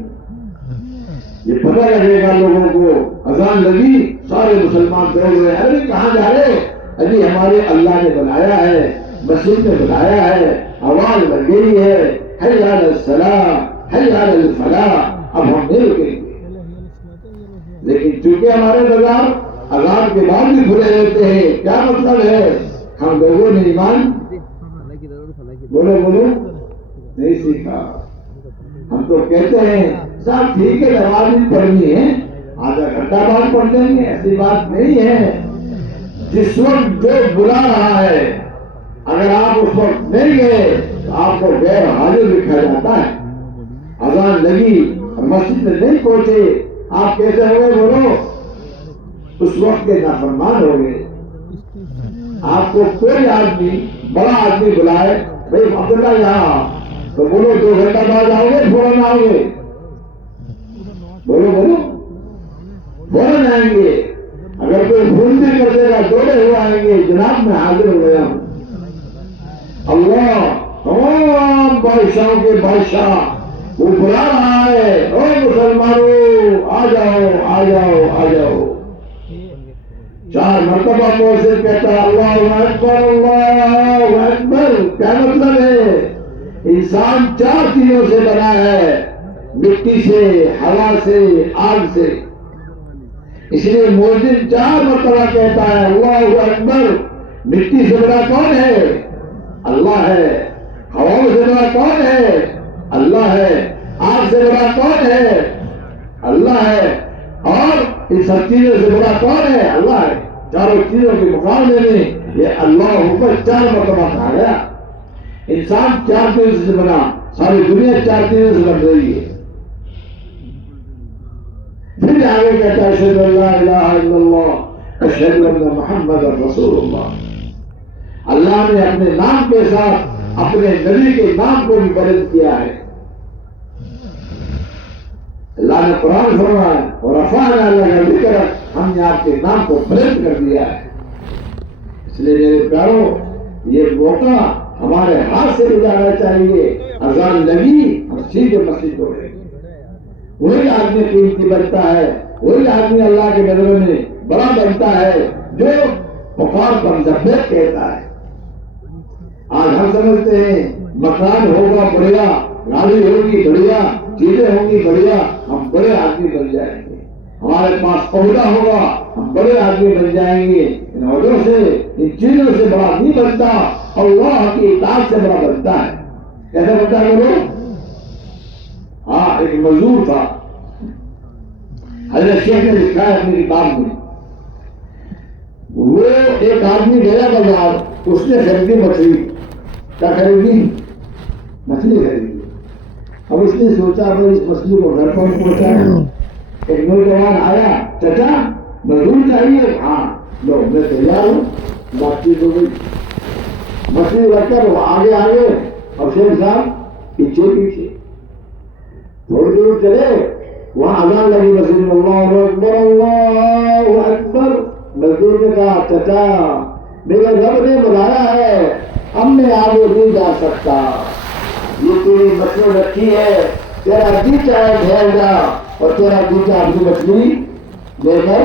یہ پتہ لگے گا لوگوں کو. اذان لگی سارے مسلمان دوڑ رہے. ارے کہاں جا رہے؟ ابھی ہمارے اللہ نے بلایا ہے. مسجد نے بلایا ہے. آواز لگ گئی ہے حی علی الصلاۃ حی علی الفلاح. اب ہم نہیں رکیں گے. لیکن چونکہ ہمارے بازار اذان کے بعد بھی کھلے رہتے ہیں. کیا مطلب ہے؟ ہم لوگوں نے ایمان بولو نہیں سیکھا. ہم تو کہتے ہیں صاحب ٹھیک ہے نماز بھی پڑھنی ہے آدھا گھنٹہ بعد پڑھ لیں گے. ایسی بات نہیں ہے. جس وقت جو بلا رہا ہے اگر آپ اس وقت نہیں گئے تو آپ کو غیر حاضر لکھا جاتا ہے. اذان لگی اور مسجد میں نہیں پہنچے آپ کیسے ہوئے؟ بولو. اس وقت کے نافرمان ہو گئے. آپ کو کوئی آدمی بڑا آدمی بلائے بھائی عبداللہ یہاں تو بولو 2 گھنٹہ بعد آؤ گے فوراً آؤ گے؟ بولو فوراً آئیں گے. اگر کوئی بھول بھی کر دے گا دوڑے ہوئے آئیں گے, جناب میں حاضر ہو گیا ہوں. اللہ تمام بادشاہوں کے بادشاہ وہ بلا رہا ہے, او مسلمانوں آ جاؤ آ جاؤ آ جاؤ. 4 مرتبہ مؤذن کہتا ہے اللہ اکبر اللہ اکبر. کیا مطلب ہے؟ انسان 4 چیزوں سے بنا ہے, مٹی سے, ہوا سے, آگ سے. اس لیے مؤذن 4 مرتبہ کہتا ہے اللہ اکبر. مٹی سے بڑا کون ہے؟ اللہ ہے. ہواؤں سے بڑا کون ہے؟ اللہ ہے. آگ سے بڑا کون ہے؟ اللہ ہے. اور ان سب چیزوں سے بڑا کون ہے؟ اللہ ہے. چاروں چیزوں کے مقابلے میں یہ اللہ اوپر 4 مرتبہ کہا گیا. انسان 4 چیزوں سے بنا, ساری دنیا 4 چیزوں سے بن رہی ہے. پھر آگے کہتا ہے اشہد ان لا الہ الا اللہ اشہد ان محمد رسول اللہ. اللہ نے اپنے نام کے ساتھ اپنے نبی کے نام کو بھی بلند کیا ہے. اللہ نے قرآن فرمایا اور رفعنا لک ذکرک, ہم نے آپ کے نام کو بلند کر دیا ہے. اس لیے میرے پیاروں یہ موقع ہمارے ہاتھ سے گزارنا چاہیے. اذان لگی ہم سیدھے مسجد کو گئے. وہی آدمی قیمتی بنتا ہے, وہی آدمی اللہ کے نظر میں بڑا بنتا ہے جو وقار پر مذبت کہتا ہے. آج ہم سمجھتے ہیں مکان ہوگا بڑھیا, گاڑی ہوگی بڑھیا, چیزیں ہوں گی بڑھیا, ہم بڑے آدمی بن جائیں گے. ہمارے پاس عہدہ ہوگا, ہم بڑے آدمی بن جائیں گے. ان عہدوں سے, ان چیزوں سے بڑا نہیں بنتا, اللہ کی اطاعت سے بڑا بنتا ہے. کیسے بنتا ہے لوگ؟ ہاں, ایک مزدور تھا, حضرت شیخ نے لکھا ہے اپنی کتاب میں. وہ ایک آدمی گیا بازار, اس نے خریدی مچھلی. کیا خریدی؟ مچھلی خریدی. اب اس نے سوچا بھائی اس مچھلی کو گھر پر پہنچا. ایک نوجوان آیا, چچا مزدور چاہیے؟ ہاں لو میں تیار ہوں. بات چیت ہو گئی. مچھلی رکھ کر وہ آگے آگے اور شیخ صاحب پیچھے پیچھے. تھوڑی دور چلے, وہاں اذان لگی مسجد میں, اللہ اکبر اللہ اکبر. مزدور نے کہا چچا میرے رب نے بلایا ہے, اب میں آگے نہیں جا سکتا. یہ تیری مچھلی رکھی ہے, تیرا جی چاہے ٹھہر جا اور تیرا جی چاہے اپنی مچھلی لے کر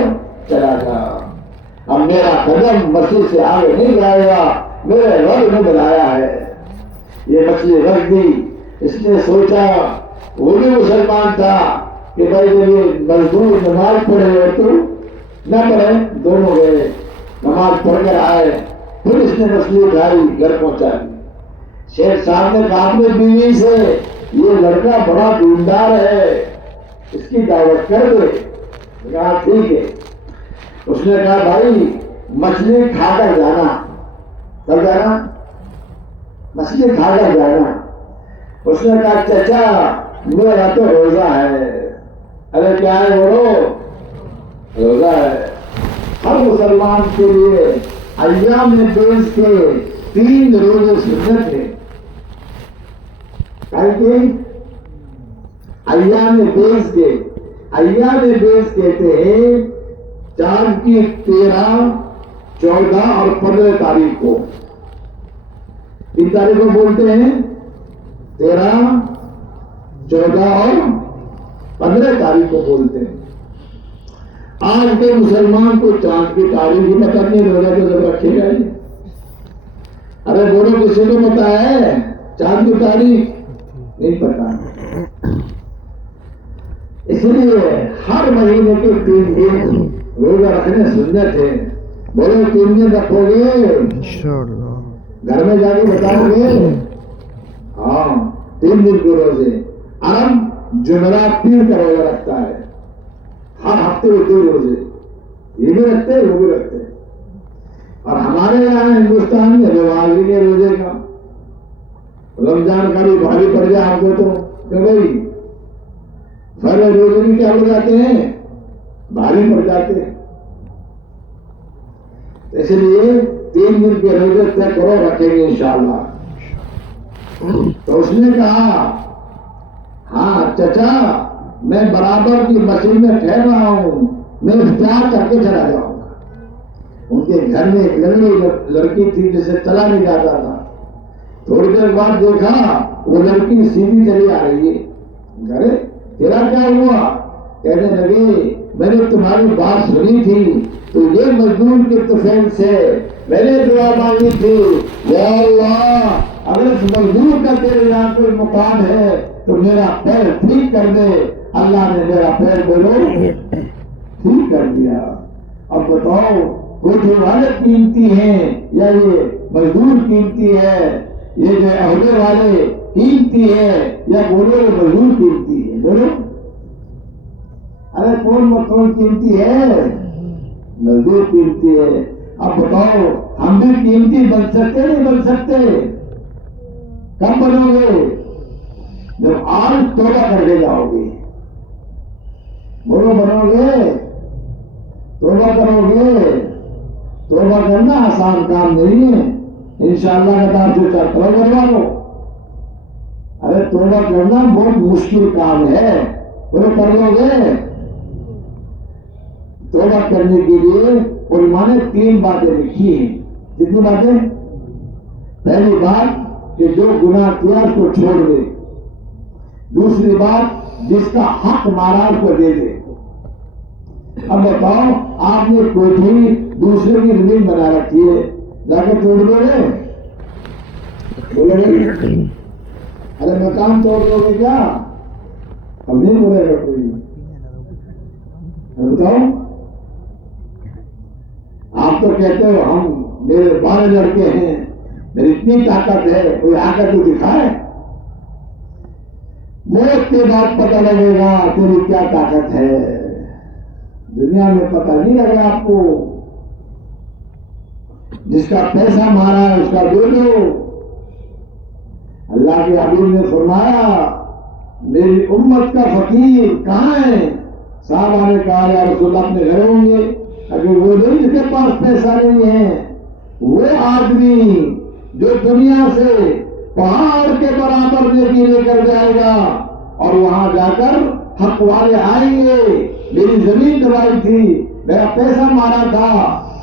چلا جا. اب میرا قدم مچھلی سے آگے نہیں جائے گا, میرے رب نے بلایا ہے. یہ مچھلی رکھ دی. اس نے سوچا, وہ بھی مسلمان تھا, کہ بھائی جب یہ مزدور نماز پڑھے اور تو نہ پڑھے, دونوں گئے نماز پڑھ کر آئے. پھر اس نے مچھلی اٹھائی, گھر پہنچا دی. شیخ صاحب نے کہا اپنے بیوی سے, یہ لڑکا بڑا دیندار ہے, اس کی دعوت کر دے. کہا ٹھیک ہے. اس نے کہا بھائی مچھلی کھا کر جانا. کب جانا؟ مچھلی کھا کر جانا. اس نے کہا چچا میرا تو روزہ ہے. ارے کیا ہے بولو؟ روزہ ہے. ہر مسلمان کے لیے ایام بیس کے 3 روزے سنت ہے. ایام بیس کے, ایام بیس کہتے ہیں چاند کی 13, 14 اور 15 تاریخ کو. 3 تاریخ کو بولتے ہیں 13, 14 اور 15 تاریخ کو بولتے ہیں. آج کے مسلمان کو چاند کی تاریخ ہی پتہ نہیں, روزہ تو جب رکھے گا ہی. ارے بولو کسی کو پتا ہے چاند کی تاریخ؟ نہیں پتا. اس لیے ہر مہینے کے 3 دن روزہ رکھنے سنت ہے. بولو 3 دن رکھو گے انشاءاللہ؟ گھر میں جا کے بتاؤ گے؟ ہاں 3 دن کے روزے. عرب جمعرات پیر کا روزہ رکھتا ہے. ہر ہفتے میں 2 روزے, یہ بھی رکھتے ہیں وہ بھی رکھتے ہیں. اور ہمارے یہاں ہندوستان میں رواج ہی ہے روزے کا. رمضان کا بھی بھاری پڑ جائے آپ کو تو کہ بھائی پہلے روزے بھی کیا ہو جاتے ہیں, بھاری پڑ جاتے ہیں. اس لیے 3 دن کے روزے طے کرو, رکھیں گے انشاءاللہ. تو اس نے کہا ہاں چچا میں برابر کی مسجد میں ٹھہر رہا ہوں, میں اختیار کر کے چلا جاؤں گا. ان کے گھر میں ایک لڑکی تھی جسے چلا نہیں جاتا تھا. تھوڑی دیر بعد دیکھا وہ لڑکی سیدھی چلی آ رہی ہے. گھر تیرا کیا ہوا؟ کہنے لگے میں نے تمہاری بات سنی تھی تو یہ مزدور کے طفیل سے میں نے دعا مانگی تھی، یا اللہ اگر اس مزدور کا تیرے یہاں کوئی مقام ہے تو میرا پیر ٹھیک کر دے. اللہ نے میرا پیر بولو ٹھیک کر دیا. اب بتاؤ کوٹھی والے قیمتی ہیں یا یہ مزدور قیمتی ہے؟ یہ جو عہدے والے قیمتی ہے یا بولو مزدور قیمتی ہے؟ بولو ارے کون قیمتی ہے؟ مزدور قیمتی ہے. اب بتاؤ ہم بھی قیمتی بن سکتے نہیں بن سکتے؟ کب بنو گے؟ جب آج توبہ کر کے جاؤ گے. بولو بنو گے؟ توبہ کرو گے؟ توبہ کرنا آسان کام نہیں ہے. انشاءاللہ کا تعارف سے چلو کروا لو. ارے توبہ کرنا بہت مشکل کام ہے. بولو کر لو گے؟ توبہ کرنے کے لیے علماء نے 3 باتیں لکھی ہیں. کتنی باتیں؟ پہلی بات کہ جو گناہ کیا اس کو چھوڑ دے. دوسری بات جس کا حق مارا اس کو دے دے. اب بتاؤ آپ نے کوٹھی دوسرے کی زمین بنا رکھی ہے، جا کے توڑ دو گے؟ بولے گے ارے مکان توڑ دو گے کیا؟ اب نہیں بولے گا کوئی. بتاؤ آپ تو کہتے ہو ہم میرے 12 لڑکے ہیں، میری اتنی طاقت ہے، کوئی آ کر تو دکھائے. موت کے بعد پتہ لگے گا تیری کیا طاقت ہے. دنیا میں پتہ نہیں لگ رہا آپ کو. جس کا پیسہ مارا ہے اس کا دے دو. اللہ کے حبیب نے فرمایا میری امت کا فقیر کہاں ہے؟ صحابہ نے کہا یا رسول اللہ اپنے گھر ہوں گے. اگر وہ نہیں جس کے پاس پیسہ نہیں ہے، وہ آدمی جو دنیا سے پہاڑ کے برابر نیکی لے کر جائے گا اور وہاں جا کر حق والے آئیں گے. میری زمین دبائی تھی، میرا پیسہ مارا تھا،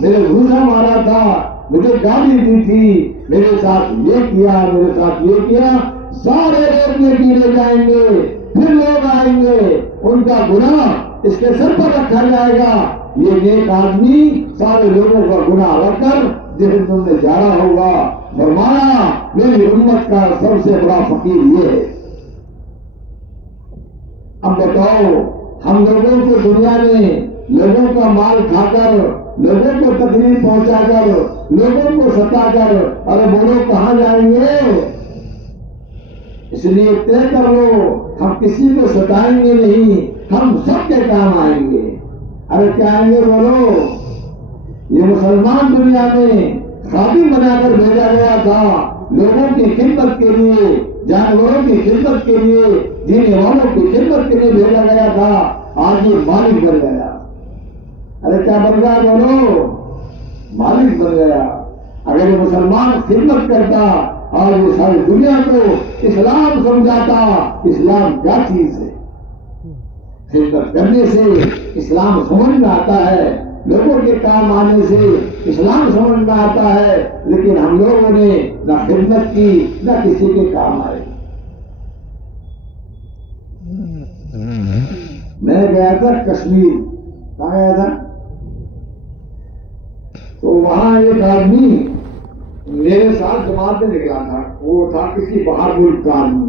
میرے گھوسا مارا تھا، مجھے گالی دی تھی، میرے ساتھ یہ کیا، میرے ساتھ یہ کیا. سارے لوگ نیکی لے جائیں گے. پھر لوگ آئیں گے، ان کا گناہ اس کے سر پر رکھا جائے گا. یہ نیک آدمی سارے لوگوں کا گناہ رکھ کر جہنم میں جا رہا ہوگا. فرمایا میری امت کا سب سے بڑا فقیر یہ ہے. اب بتاؤ ہم لوگوں کو دنیا میں لوگوں کا مال کھا کر، لوگوں کو تکلیف پہنچا کر، لوگوں کو ستا کر ارے بولو کہاں جائیں گے؟ اس لیے طے کر لو ہم کسی کو ستائیں گے نہیں، ہم سب کے کام آئیں گے. ارے کیا آئیں گے بولو؟ یہ مسلمان دنیا میں خادم بنا کر بھیجا گیا تھا، لوگوں کی خدمت کے لیے، جانوروں کی خدمت کے لیے، جینے والوں کی خدمت کے لیے بھیجا گیا تھا. آج یہ مالک بن گیا. ارے کیا بن گیا بولو؟ مالک بن گیا. اگر یہ مسلمان خدمت کرتا اور یہ ساری دنیا کو اسلام سمجھاتا، اسلام کیا چیز ہے؟ خدمت کرنے سے اسلام سمجھ میں آتا ہے، لوگوں کے کام آنے سے اسلام سمجھ میں آتا ہے. لیکن ہم لوگوں نے نہ خدمت کی نہ کسی کے کام آئے. میں گیا تھا کشمیر. کہاں گیا تھا؟ تو وہاں ایک آدمی میرے ساتھ جماعت میں نکلا تھا. وہ تھا کسی باہر ملک کا آدمی.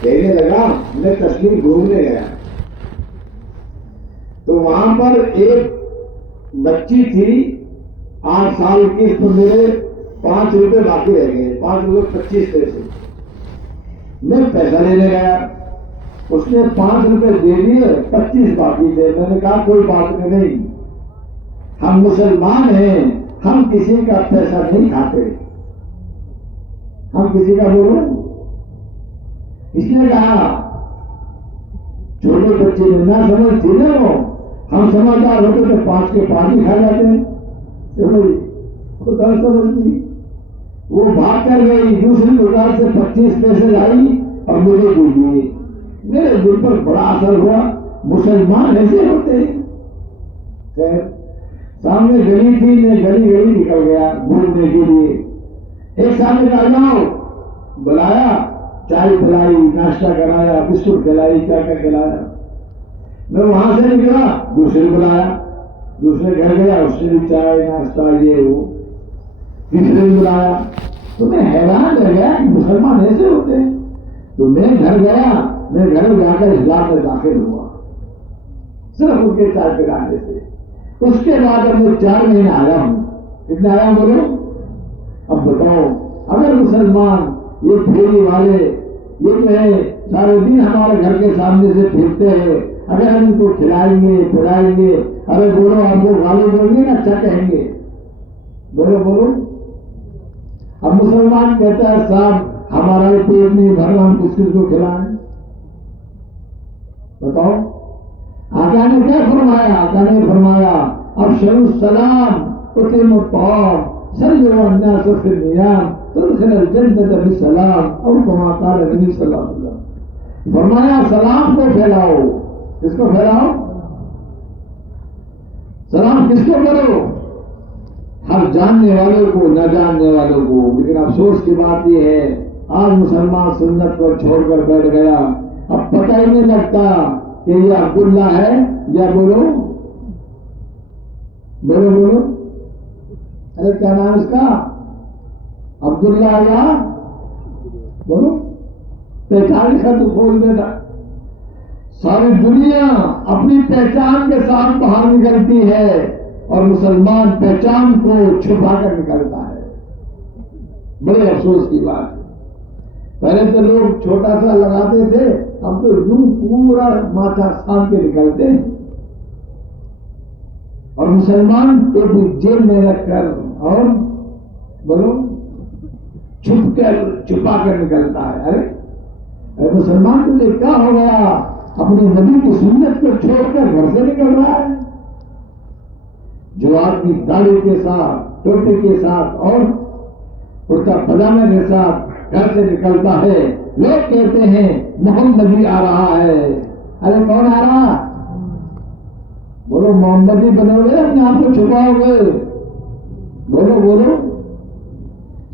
کہنے لگا میں کشمیر گھومنے گیا تو وہاں پر ایک بچی تھی 8 سال کی. اس پر میرے 5 روپے باقی رہ گئے، 5 روپے 25 پیسے. میں پیسہ لینے گیا، اس نے 5 روپے دے دیے، 25 باقی تھے. میں نے کہا کوئی بات نہیں، ہم مسلمان ہیں، ہم کسی کا پیسہ نہیں کھاتے. ہم کسی کا بولو. اس نے کہا چھوٹے بچے میں نہ سمجھ تھی نا، وہ ہم سمجھدار ہوتے تو 5 کے 5 ہی کھا جاتے ہیں. سمجھتی وہ بھاگ کر گئی، دوسری دکان سے 25 پیسے لائی اور مجھے دے دیے. میرے دل پر بڑا اثر ہوا. مسلمان ایسے ہوتے ہیں. خیر سامنے گلی تھی، میں گلی نکل گیا گھومنے کے لیے. ایک سامنے کا جاؤ بلایا، چائے پلائی، ناشتہ کرایا، بسکٹ کھلائی، کیا کیا کھلایا. میں وہاں سے نکلا، دوسرے بلایا، دوسرے گھر گیا، اس نے بھی چائے ناشتہ یہ وہ. تیسرے بلایا. تو میں حیران رہ گیا کہ مسلمان ایسے ہوتے ہیں. تو میں گھر گیا، میں گھر جا کر اسلام میں داخل ہوا صرف ان کے چائے پلانے سے. اس کے بعد اب میں 4 مہینے آیا ہوں. کتنے آیا بولو؟ اب بتاؤ، اگر مسلمان یہ پھیری والے یہ جو ہے سارے دن ہمارے گھر کے سامنے سے پھرتے ہیں، اگر ہم ان کو کھلائیں گے پلائیں گے، ارے بولو آپ کو گالی دیں گے نا اچھا کہیں گے؟ بولو. اب مسلمان کہتا ہے صاحب ہمارا یہ پیٹ نہیں بھرنا، ہم کس کو کھلائیں؟ بتاؤ. آقا نے کیا فرمایا؟ آقا نے فرمایا افشوا السلام اطعموا الطعام صلوا على الناس في النيام تدخل الجنة بالسلام، اور کما قال نبی صلی اللہ علیہ وسلم. فرمایا سلام کو پھیلاؤ. کس کو پھیلاؤ؟ سلام کس کو کرو؟ ہر جاننے والوں کو، نہ جاننے والوں کو. لیکن افسوس کی بات یہ ہے آج مسلمان سنت کو چھوڑ کر بیٹھ گیا. اب پتہ ہی نہیں لگتا کہ یہ عبداللہ ہے یا بولو. ارے کیا نام اس کا؟ عبداللہ یا بولو. پہچان کا تو کھول بیٹا. ساری دنیا اپنی پہچان کے ساتھ باہر نکلتی ہے اور مسلمان پہچان کو چھپا کر نکلتا ہے. بڑے افسوس کی بات ہے. پہلے تو لوگ چھوٹا سا لگاتے تھے، اب تو یوں پورا ماتھا سان کے نکلتے ہیں. اور مسلمان ایک جیل میں رکھ کر اور بولو چھپا کر نکلتا ہے. ارے مسلمان تجھے کیا ہو گیا؟ اپنی نبی کی سنت کو چھوڑ کر گھر سے نکل رہا ہے. جو آدمی داڑھی کے ساتھ، ٹوپی کے ساتھ اور کرتا پاجامے کے ساتھ گھر سے نکلتا ہے، لوگ کہتے ہیں محمدی آ رہا ہے. ارے کون آ رہا؟ بولو محمدی بنو گے اپنے آپ کو چھپاؤ گے؟ بولو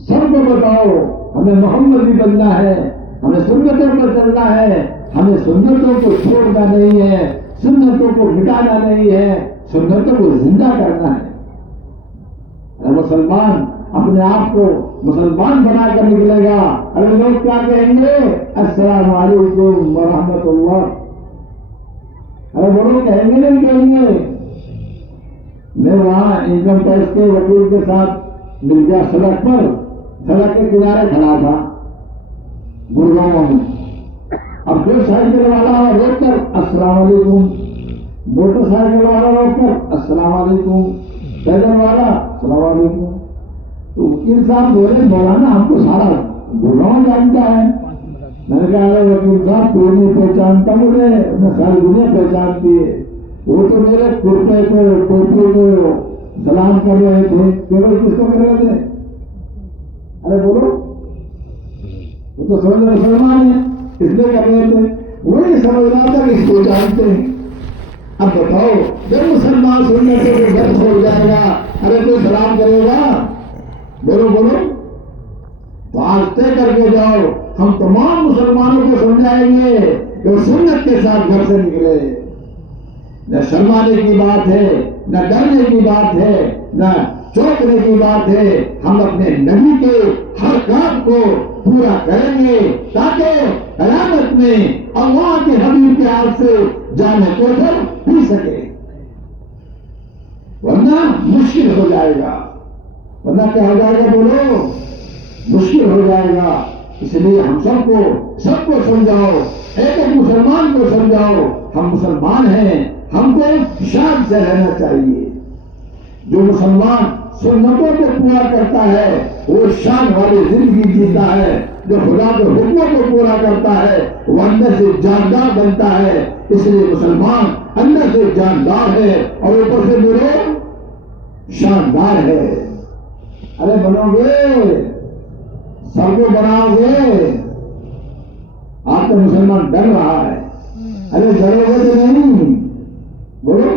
سب کو بتاؤ ہمیں محمدی بننا ہے، ہمیں سنتوں پر چلنا ہے، ہمیں سنتوں کو چھوڑنا نہیں ہے، سنتوں کو مٹانا نہیں ہے، سنتوں کو زندہ کرنا ہے. مسلمان اپنے آپ کو مسلمان بنا کر نکلے گا. ارے لوگ کیا کہیں گے؟ السلام علیکم ورحمۃ اللہ. ارے بولو کہیں گے نہیں کہیں گے؟ میں وہاں انکم ٹیکس کے وکیل کے ساتھ مل گیا سڑک پر، سڑک کے کنارے کھڑا تھا گڑگاؤں میں. اب جو سائیکل والا روک کر السلام علیکم، موٹر سائیکل والا روک کر السلام علیکم، پیدل والا السلام علیکم. تو وکیل صاحب بولے مولانا ہم کو سارا گڑگاؤں جانتا ہے. میں نے کہا ارے وکیل صاحب تو نہیں پہچانتا مجھے، میں ساری دنیا پہچانتی ہے. وہ تو میرے کرتے کو ٹوپی کو سلام کر رہے تھے. کس کو کر رہے تھے؟ ارے بولو. وہ تو سمجھ مسلمان ہے اس لیے کر رہے تھے. وہی سمجھ رہا تھا کہ اس کو جانتے ہیں. اب بتاؤ جب مسلمان سننے سے کوئی گھر چھوڑ جائے گا، ارے کوئی سلام کرے گا؟ بولو تو آج طے کر کے جاؤ، ہم تمام مسلمانوں کو سمجھائیں گے کہ سنت کے ساتھ گھر سے نکلے. نہ شرمانے کی بات ہے، نہ ڈرنے کی بات ہے، نہ چوکنے کی بات ہے. ہم اپنے نبی کے ہر کام کو پورا کریں گے تاکہ قیامت میں اللہ کے حبیب کے ہاتھ سے جان کوثر پی سکے. ورنہ مشکل ہو جائے گا. ورنہ کیا ہو جائے گا؟ بولو مشکل ہو جائے گا. اس لیے ہم سب کو سمجھاؤ، ایک مسلمان کو سمجھاؤ ہم مسلمان ہیں، ہم کو شان سے رہنا چاہیے. جو مسلمان سنتوں کو پورا کرتا ہے وہ شان والی زندگی جیتا ہے. جو خدا کے حکموں کو پورا کرتا ہے وہ اندر سے جاندار بنتا ہے. اس لیے مسلمان اندر سے جاندار ہے اور اوپر سے بولو شاندار ہے. ارے بنو گے، سب کو بناؤ گے. آپ کا مسلمان ڈر رہا ہے. ارے ڈرو گے تو نہیں، بولو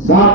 7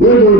2-2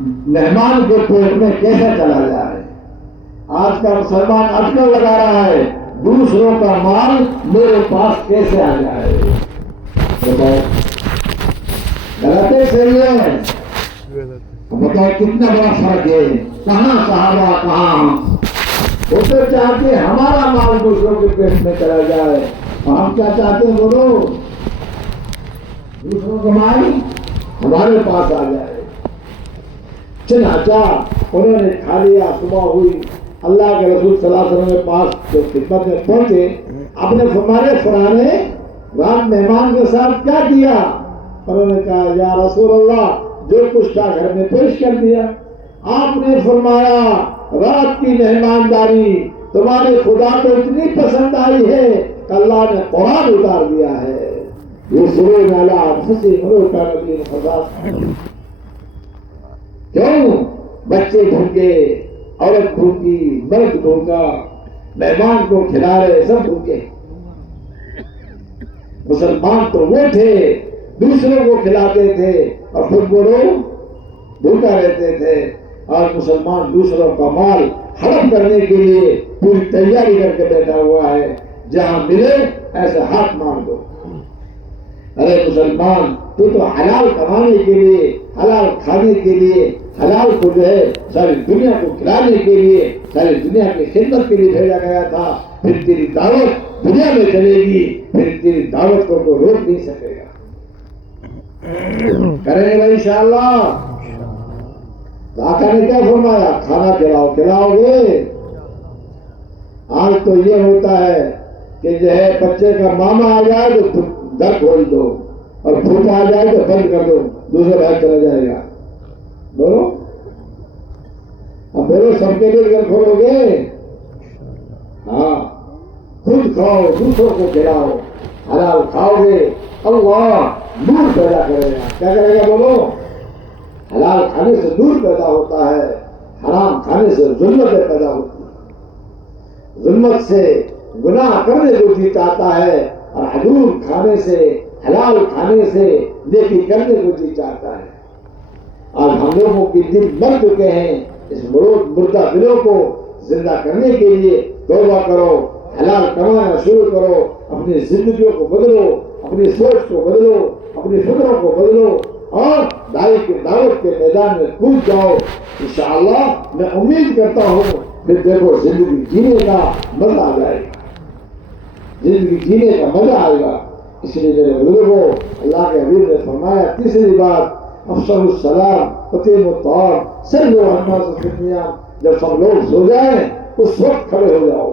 مہمان کے پیٹ میں کیسے چلا جائے. آج کا مسلمان اٹکل لگا رہا ہے دوسروں کا مال میرے پاس کیسے آ جائے. بتاؤ غلط ہے صحیح ہے؟ بتاؤ کتنا بڑا فرق ہے. کہاں صحابہ کہاں ہم. وہ تو چاہتے ہمارا مال دوسروں کے پیٹ میں چلا جائے اور ہم کیا چاہتے ہیں بولو دوسروں کا مال ہمارے پاس آ جائے. چنانچہ انہوں نے کھا لیا. صبح ہوئی اللہ کے رسول صلی اللہ علیہ وسلم کے پاس جو خدمت میں پہنچے آپ نے فرمایا فلاں رات مہمان کے ساتھ کیا کیا. انہوں نے کہا یا رسول اللہ جو کچھ تھا گھر میں پیش کر دیا. آپ نے فرمایا رات کی مہمانداری تمہارے خدا کو اتنی پسند آئی ہے کہ اللہ نے قرآن اتار دیا ہے. یہ سورہ نالا پھنسی مرو کا نبی خدا. کیوں بچے بھوکے عورت بھوکی مرد بھوکا مہمان کو کھلا رہے سب بھوکے. مسلمان تو وہ تھے دوسروں کو کھلاتے تھے اور خود وہ بھوکا رہتے تھے. اور مسلمان دوسروں کا مال ہڑپ کرنے کے لیے پوری تیاری کر کے بیٹھا ہوا ہے. جہاں ملے ایسے ہاتھ مار دو. ارے مسلمان تو حلال کمانے کے لیے حلال کھانے کے لیے حلال کو جو ہے ساری دنیا کو کھلانے کے لیے ساری دنیا کی خدمت کے لیے بھیجا گیا تھا. پھر تیری دعوت دنیا میں چلے گی پھر تیری دعوت کو کوئی روک نہیں سکے گا. کریں گے بھائی انشاءاللہ. آقا نے کیا فرمایا کھانا کھلاؤ گے. آج تو یہ ہوتا ہے کہ جو ہے بچے کا ماما آ جائے تو در کھول دو اور پھوپا آ جائے تو بند کر دو دوسرے بھائی چلا جائے گا. بولو اب بولو سب کے لیے در کھولو گے. ہاں خود کھاؤ دوسروں کو کھلاؤ حلال کھاؤ گے اللہ نور پیدا کرے گا. کیا کرے گا بولو. حلال کھانے سے نور پیدا ہوتا ہے. حرام کھانے سے ظلمتیں پیدا ہوتی ہیں. ظلمت سے گناہ کرنے کو جی چاہتا ہے اور حضور کھانے سے حلال کھانے سے نیکی کرنے کو جی چاہتا ہے. آج ہم لوگوں کے دل مر چکے ہیں. اس مردہ دلوں کو زندہ کرنے کے لیے توبہ کرو حلال کمانا شروع کرو. اپنی زندگیوں کو بدلو اپنی سوچ کو بدلو اپنی فکروں کو بدلو اور دائی کی دعوت کے میدان میں کود جاؤ. انشاءاللہ میں امید کرتا ہوں پھر دیکھو زندگی جینے کا مزہ آ جائے گا. زندگی جینے کا مزہ آئے گا. اس لیے میرے بزرگوں اللہ کے حبیب نے فرمایا تیسری بات افشوا السلام واتیموا الطعام صلوا علی الناس فی النیام. جب سب لوگ سو جائیں اس وقت کھڑے ہو جاؤ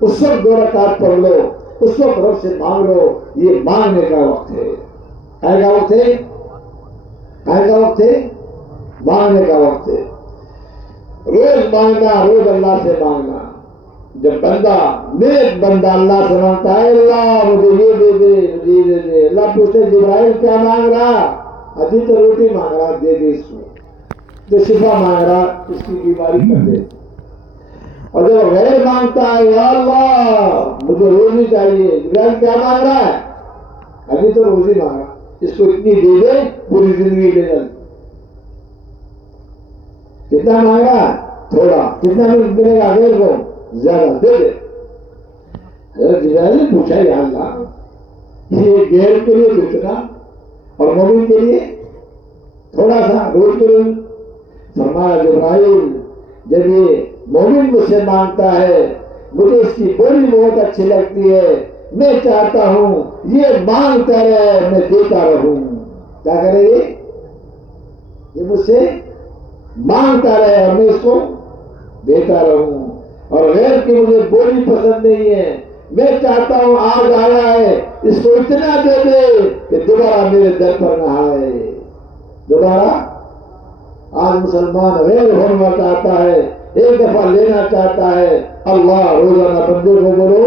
اس وقت 2 رکعت پڑھ لو اس وقت رب سے مانگ لو. یہ مانگنے کا وقت ہے. کہنے کا وقت ہے کہنے کا وقت ہے مانگنے کا وقت ہے. روز مانگنا روز اللہ سے مانگنا. جب بندہ نیک بندہ اللہ سے مانگتا ہے اللہ مجھے یہ دے دے مجھے یہ دے دے. اللہ پوچھتے جبرائیل کیا مانگ رہا. ابھی تو روٹی مانگ رہا دے دے اس کو. جو شفا مانگ رہا اس کی بیماری کر دے. اور جب غیر مانگتا ہے یا اللہ مجھے روزی چاہیے جبرائیل کیا مانگ رہا ہے. ابھی تو روزی مانگا اس کو اتنی دے دے پوری زندگی لے جائے. کتنا مانگا تھوڑا کتنا ملے گا غیر کو زیادہ دے دے. حضرت جبرائیل نے پوچھا یا اللہ یہ غیر کے لیے کتنا اور مومن کے لیے تھوڑا سا روز کروں. فرمایا جبرائیل جب یہ مومن مجھ سے مانگتا ہے مجھے اس کی بولی بہت اچھی لگتی ہے. میں چاہتا ہوں یہ مانگتا رہے میں دیتا رہوں. کیا کرے یہ مجھ سے مانگتا رہے اور میں اس کو دیتا رہوں. اور غیر کی مجھے بولی پسند نہیں ہے. میں چاہتا ہوں آج آیا ہے اس کو اتنا دے دے کہ دوبارہ میرے در پر نہ آئے. دوبارہ آج مسلمان غیر ہونا چاہتا ہے ایک دفعہ لینا چاہتا ہے. اللہ روزانہ بندے کو بولو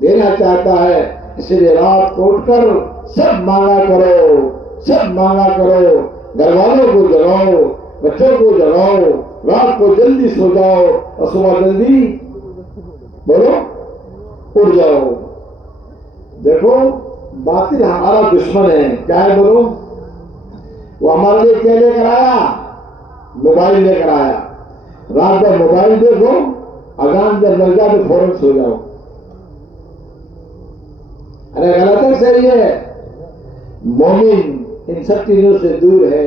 دینا چاہتا ہے. اس لیے رات کو اٹھ کر سب مانگا کرو. گھر والوں کو جگاؤ بچوں کو جگاؤ. رات کو جلدی سو جاؤ اور صبح جلدی بولو اٹھ جاؤ. دیکھو باطل ہمارا دشمن ہے. کیا ہے بولو وہ ہمارے لیے کیا لے کر آیا موبائل لے کر آیا، رات بھر موبائل دیکھو، اذان جب لگ جائے تو فوراً سو جاؤ۔ ارے غلط ہے صحیح ہے؟ مومن ان سب چیزوں سے دور ہے۔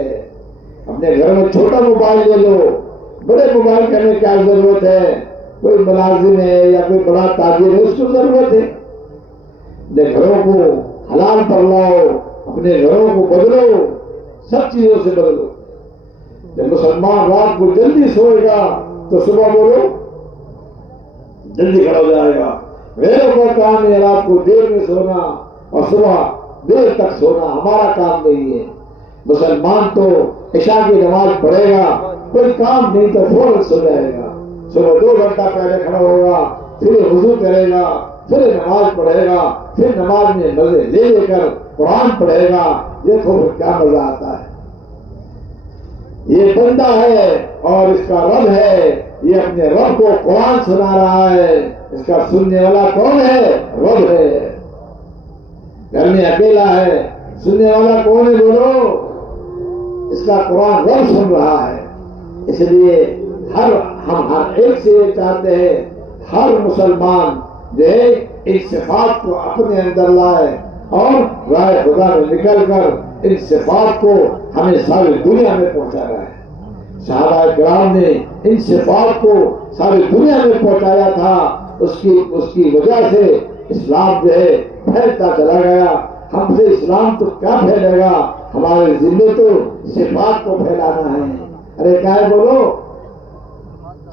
اپنے گھر میں چھوٹا موبائل لے لو، بڑے موبائل کرنے کی کیا ضرورت ہے؟ کوئی ملازم ہے یا کوئی بڑا تاجر ہے، اس کو ضرورت ہے۔ اپنے گھروں کو حلال پر لاؤ، اپنے گھروں کو بدلو، سب چیزوں سے بدلو۔ جب مسلمان رات کو جلدی سوئے گا تو صبح بولو جلدی کھڑا ہو جائے گا۔ میرے اوپر کام ہے رات کو دیر میں سونا اور صبح دیر تک سونا، ہمارا کام نہیں ہے۔ مسلمان تو عشاء کی نماز پڑھے گا، کوئی کام نہیں تو فوراً سو جائے گا، صبح 2 گھنٹہ پہلے کھڑا ہوگا، پھر وضو کرے گا، پھر نماز پڑھے گا، پھر نماز میں مزے لے لے کر قرآن پڑھے گا۔ دیکھو کیا مزہ آتا ہے۔ یہ بندہ ہے اور اس کا رب ہے، یہ اپنے رب کو قرآن سنا رہا ہے۔ اس کا سننے والا کون ہے؟ رب ہے۔ گھر میں اکیلا ہے، سننے والا کون ہے؟ بولو۔ اس کا قرآن رب سن رہا ہے۔ اس لیے ہم ہر ایک سے یہ چاہتے ہیں، ہر مسلمان جو ہے ان صفات کو اپنے اندر لائے اور راہ خدا میں نکل کر ان صفات کو ہمیں ساری دنیا میں پہنچانا ہے۔ صحابہ کرام نے ان صفات کو ساری دنیا میں پہنچایا تھا، اس کی وجہ سے اسلام جو ہے پھیلتا چلا گیا۔ ہم سے اسلام تو کیا پھیلے گا؟ ہمارے ذمے تو صفات کو پھیلانا ہے۔ ارے کیا ہے بولو؟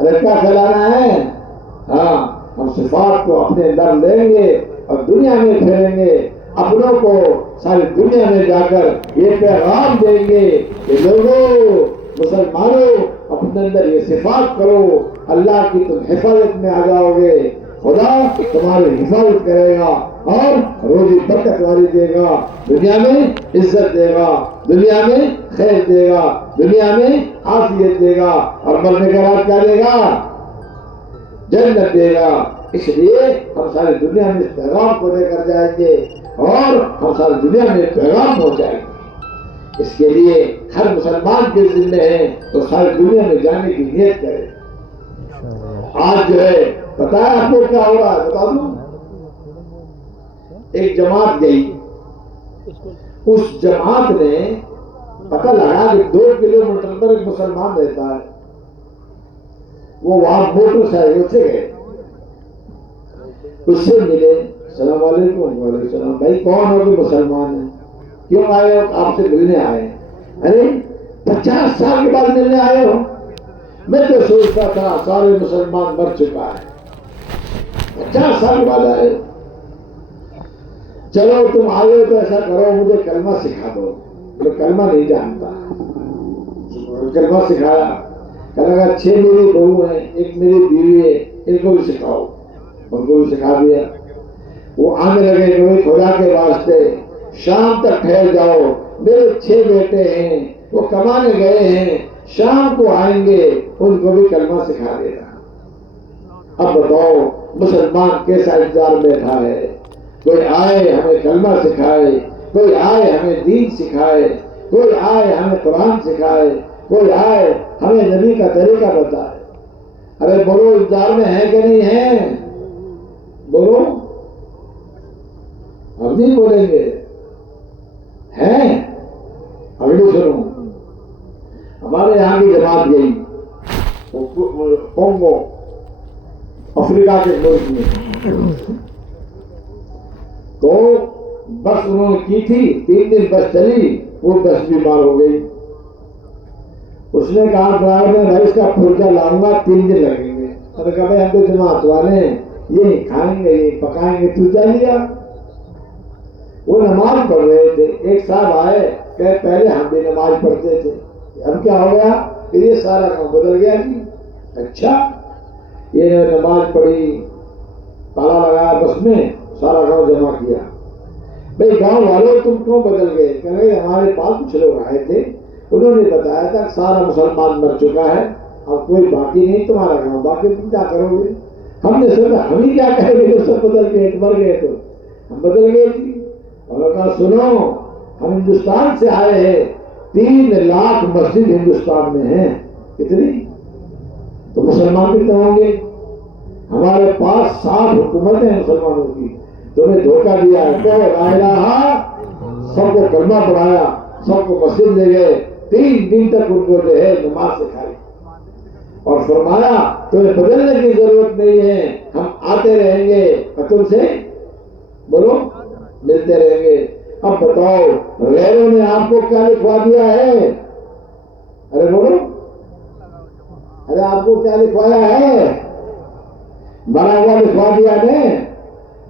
ارے کیا پھیلانا ہے؟ ہاں، ہم صفات کو اپنے اندر لیں گے اور دنیا میں پھیلیں گے، اپنوں کو ساری دنیا میں جا کر یہ پیغام دیں گے کہ لوگوں، مسلمانوں، اپنے اندر یہ صفات کرو، اللہ کی تم حفاظت میں آ جاؤ گے، خدا تمہاری حفاظت کرے گا اور روزی برکت والی دے گا، دنیا میں عزت دے گا، دنیا میں خیر دے گا، دنیا میں عافیت دے گا، اور مرنے کے بعد کیا دے گا؟ جنت دے گا۔ اس لیے ہم ساری دنیا میں اس پیغام کو لے کر جائیں گے اور ہم ساری دنیا میں پیغام پہنچائیں گے۔ اس کے لیے ہر مسلمان کے ذمہ ہے تو ساری دنیا میں جانے کی نیت کرے۔ آج جو ہے پتا ہے آپ کو کیا ہو رہا ہے؟ بتا دوں، ایک جماعت گئی، اس جماعت نے پتہ لگا کہ 2 کلومیٹر پر ایک مسلمان رہتا ہے، وہ وہاں موٹر سائیکل سے گئے، اس سے ملے، السلام علیکم۔ وعلیکم السلام۔ بھائی کون ہو؟ کہ مسلمان ہیں۔ کیوں آئے ہو؟ آپ سے ملنے آئے۔ ارے 50 سال کے بعد ملنے آئے ہو؟ میں تو سوچتا تھا سارے مسلمان مر چکا ہے، 50 سال کے بعد آئے۔ چلو تم آئے ہو تو ایسا کرو، مجھے کلمہ سکھا دو۔ میں کلمہ نہیں جانتا، کلمہ سکھایا۔ کہنے لگا 6 میری بہو ہیں، 1 میری بیوی ہے، ان کو بھی سکھاؤ۔ ان کو بھی سکھا دیا۔ وہ آنے لگے کہ بھائی خدا کے واسطے شام تک ٹھہر جاؤ، میرے 6 بیٹے ہیں، وہ کمانے گئے ہیں، شام کو آئیں گے، ان کو بھی کلمہ سکھا دینا۔ اب بتاؤ مسلمان کیسا انتظار بیٹھا ہے؟ کوئی آئے ہمیں کلمہ سکھائے، کوئی آئے ہمیں دین سکھائے، کوئی آئے ہمیں قرآن سکھائے، کوئی آئے ہمیں نبی کا طریقہ بتائے۔ ارے بولو انتظار میں ہے کہ نہیں ہے؟ بولو، ہم نہیں بولیں گے، ہیں؟ اگلی سنو، ہمارے یہاں کی جماعت گئی کونگو، افریقہ کے ملک میں، تو بس انہوں نے کی تھی، 3 دن بس چلی، وہ بس بیمار ہو گئی۔ اس نے کہا ڈرائیور نے، بھائی اس کا پرجا لاؤں گا، 3 دن لگیں گے۔ میں نے کہا بھائی ہم تو جماعت والے ہیں، یہ کھائیں گے، یہ پکائیں گے، تو جا لیا۔ وہ نماز پڑھ رہے تھے، ایک صاحب آئے کہ پہلے ہم بھی نماز پڑھتے تھے، اب کیا ہو گیا کہ یہ سارا کام بدل گیا جی۔ اچھا، یہ نماز پڑھی، تالا لگایا بس میں، سارا گاؤں جمع کیا۔ بھائی گاؤں والوں تم کیوں بدل گئے؟ کہ بھائی ہمارے پاس کچھ لوگ آئے تھے، انہوں نے بتایا تھا سارا مسلمان مر چکا ہے، اب کوئی باقی نہیں تمہارا گاؤں، باقی تم کیا کرو گے؟ ہم نے سوچا ہم ہی کیا کہیں گے جو سب بدل گئے، مر گئے تو ہم بدل گئے تھی۔ اور کہا سنو، ہم ہندوستان سے آئے ہیں، 3 لاکھ مسجد ہندوستان میں ہیں، کتنی؟ تو مسلمان کتنے ہوں گے؟ ہمارے پاس 60 حکومتیں ہیں مسلمانوں کی. تمہیں دھوکہ دیا ہے کہ لا الہ، سب کو کلمہ پڑھایا، سب کو مسجد لے گئے، 3 دن تک ان کو جو ہے نماز سکھائی اور فرمایا تمہیں بدلنے کی ضرورت نہیں ہے، ہم آتے رہیں گے اور تم سے بولو ملتے رہیں گے. اب بتاؤ غیروں نے آپ کو کیا لکھوا دیا ہے؟ ارے بولو، ارے آپ کو کیا لکھوایا ہے؟ بڑا ہوا لکھوا دیا نے.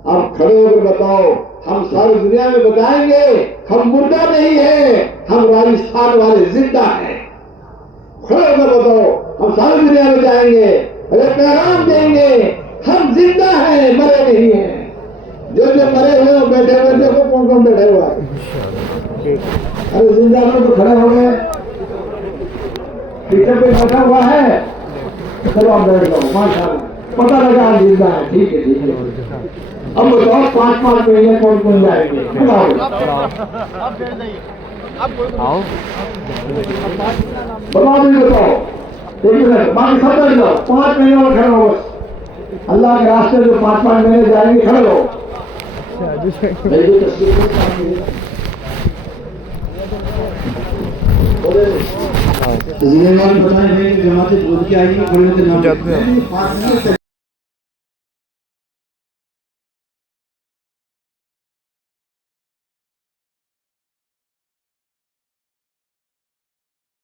اب کھڑے ہو کر بتاؤ، ہم ساری دنیا میں بتائیں گے ہم مردہ نہیں ہیں، ہم راجستھان والے زندہ ہیں. کھڑے ہو کر بتاؤ، ہم ساری دنیا میں جائیں گے، ارے پیغام دیں گے ہم زندہ ہیں، مرے نہیں ہیں. جو مرے ہوئے ہو بیٹھے ہوئے دیکھو کون کون بیٹھے ہوا ہے. ارے زندہ لوگ تو کھڑے ہو گئے، پیچھے پہ بیٹھا ہوا ہے. چلو آپ بیٹھ جاؤ، ماشاء اللہ پتہ لگا آپ زندہ ہے. ٹھیک ہے ٹھیک ہے. اب بتاؤ 5 مہینے کون کون جائیں گے؟ بتاؤ بھی بتاؤ. ایک منٹ باقی سب بیٹھ جاؤ. 5 مہینے میں کھڑے ہو، بس اللہ کے راستے جو 5 مہینے جائیں گے کھڑے ہو. ذمہ دار بتائیں جماعت دودھ کی آئی ہے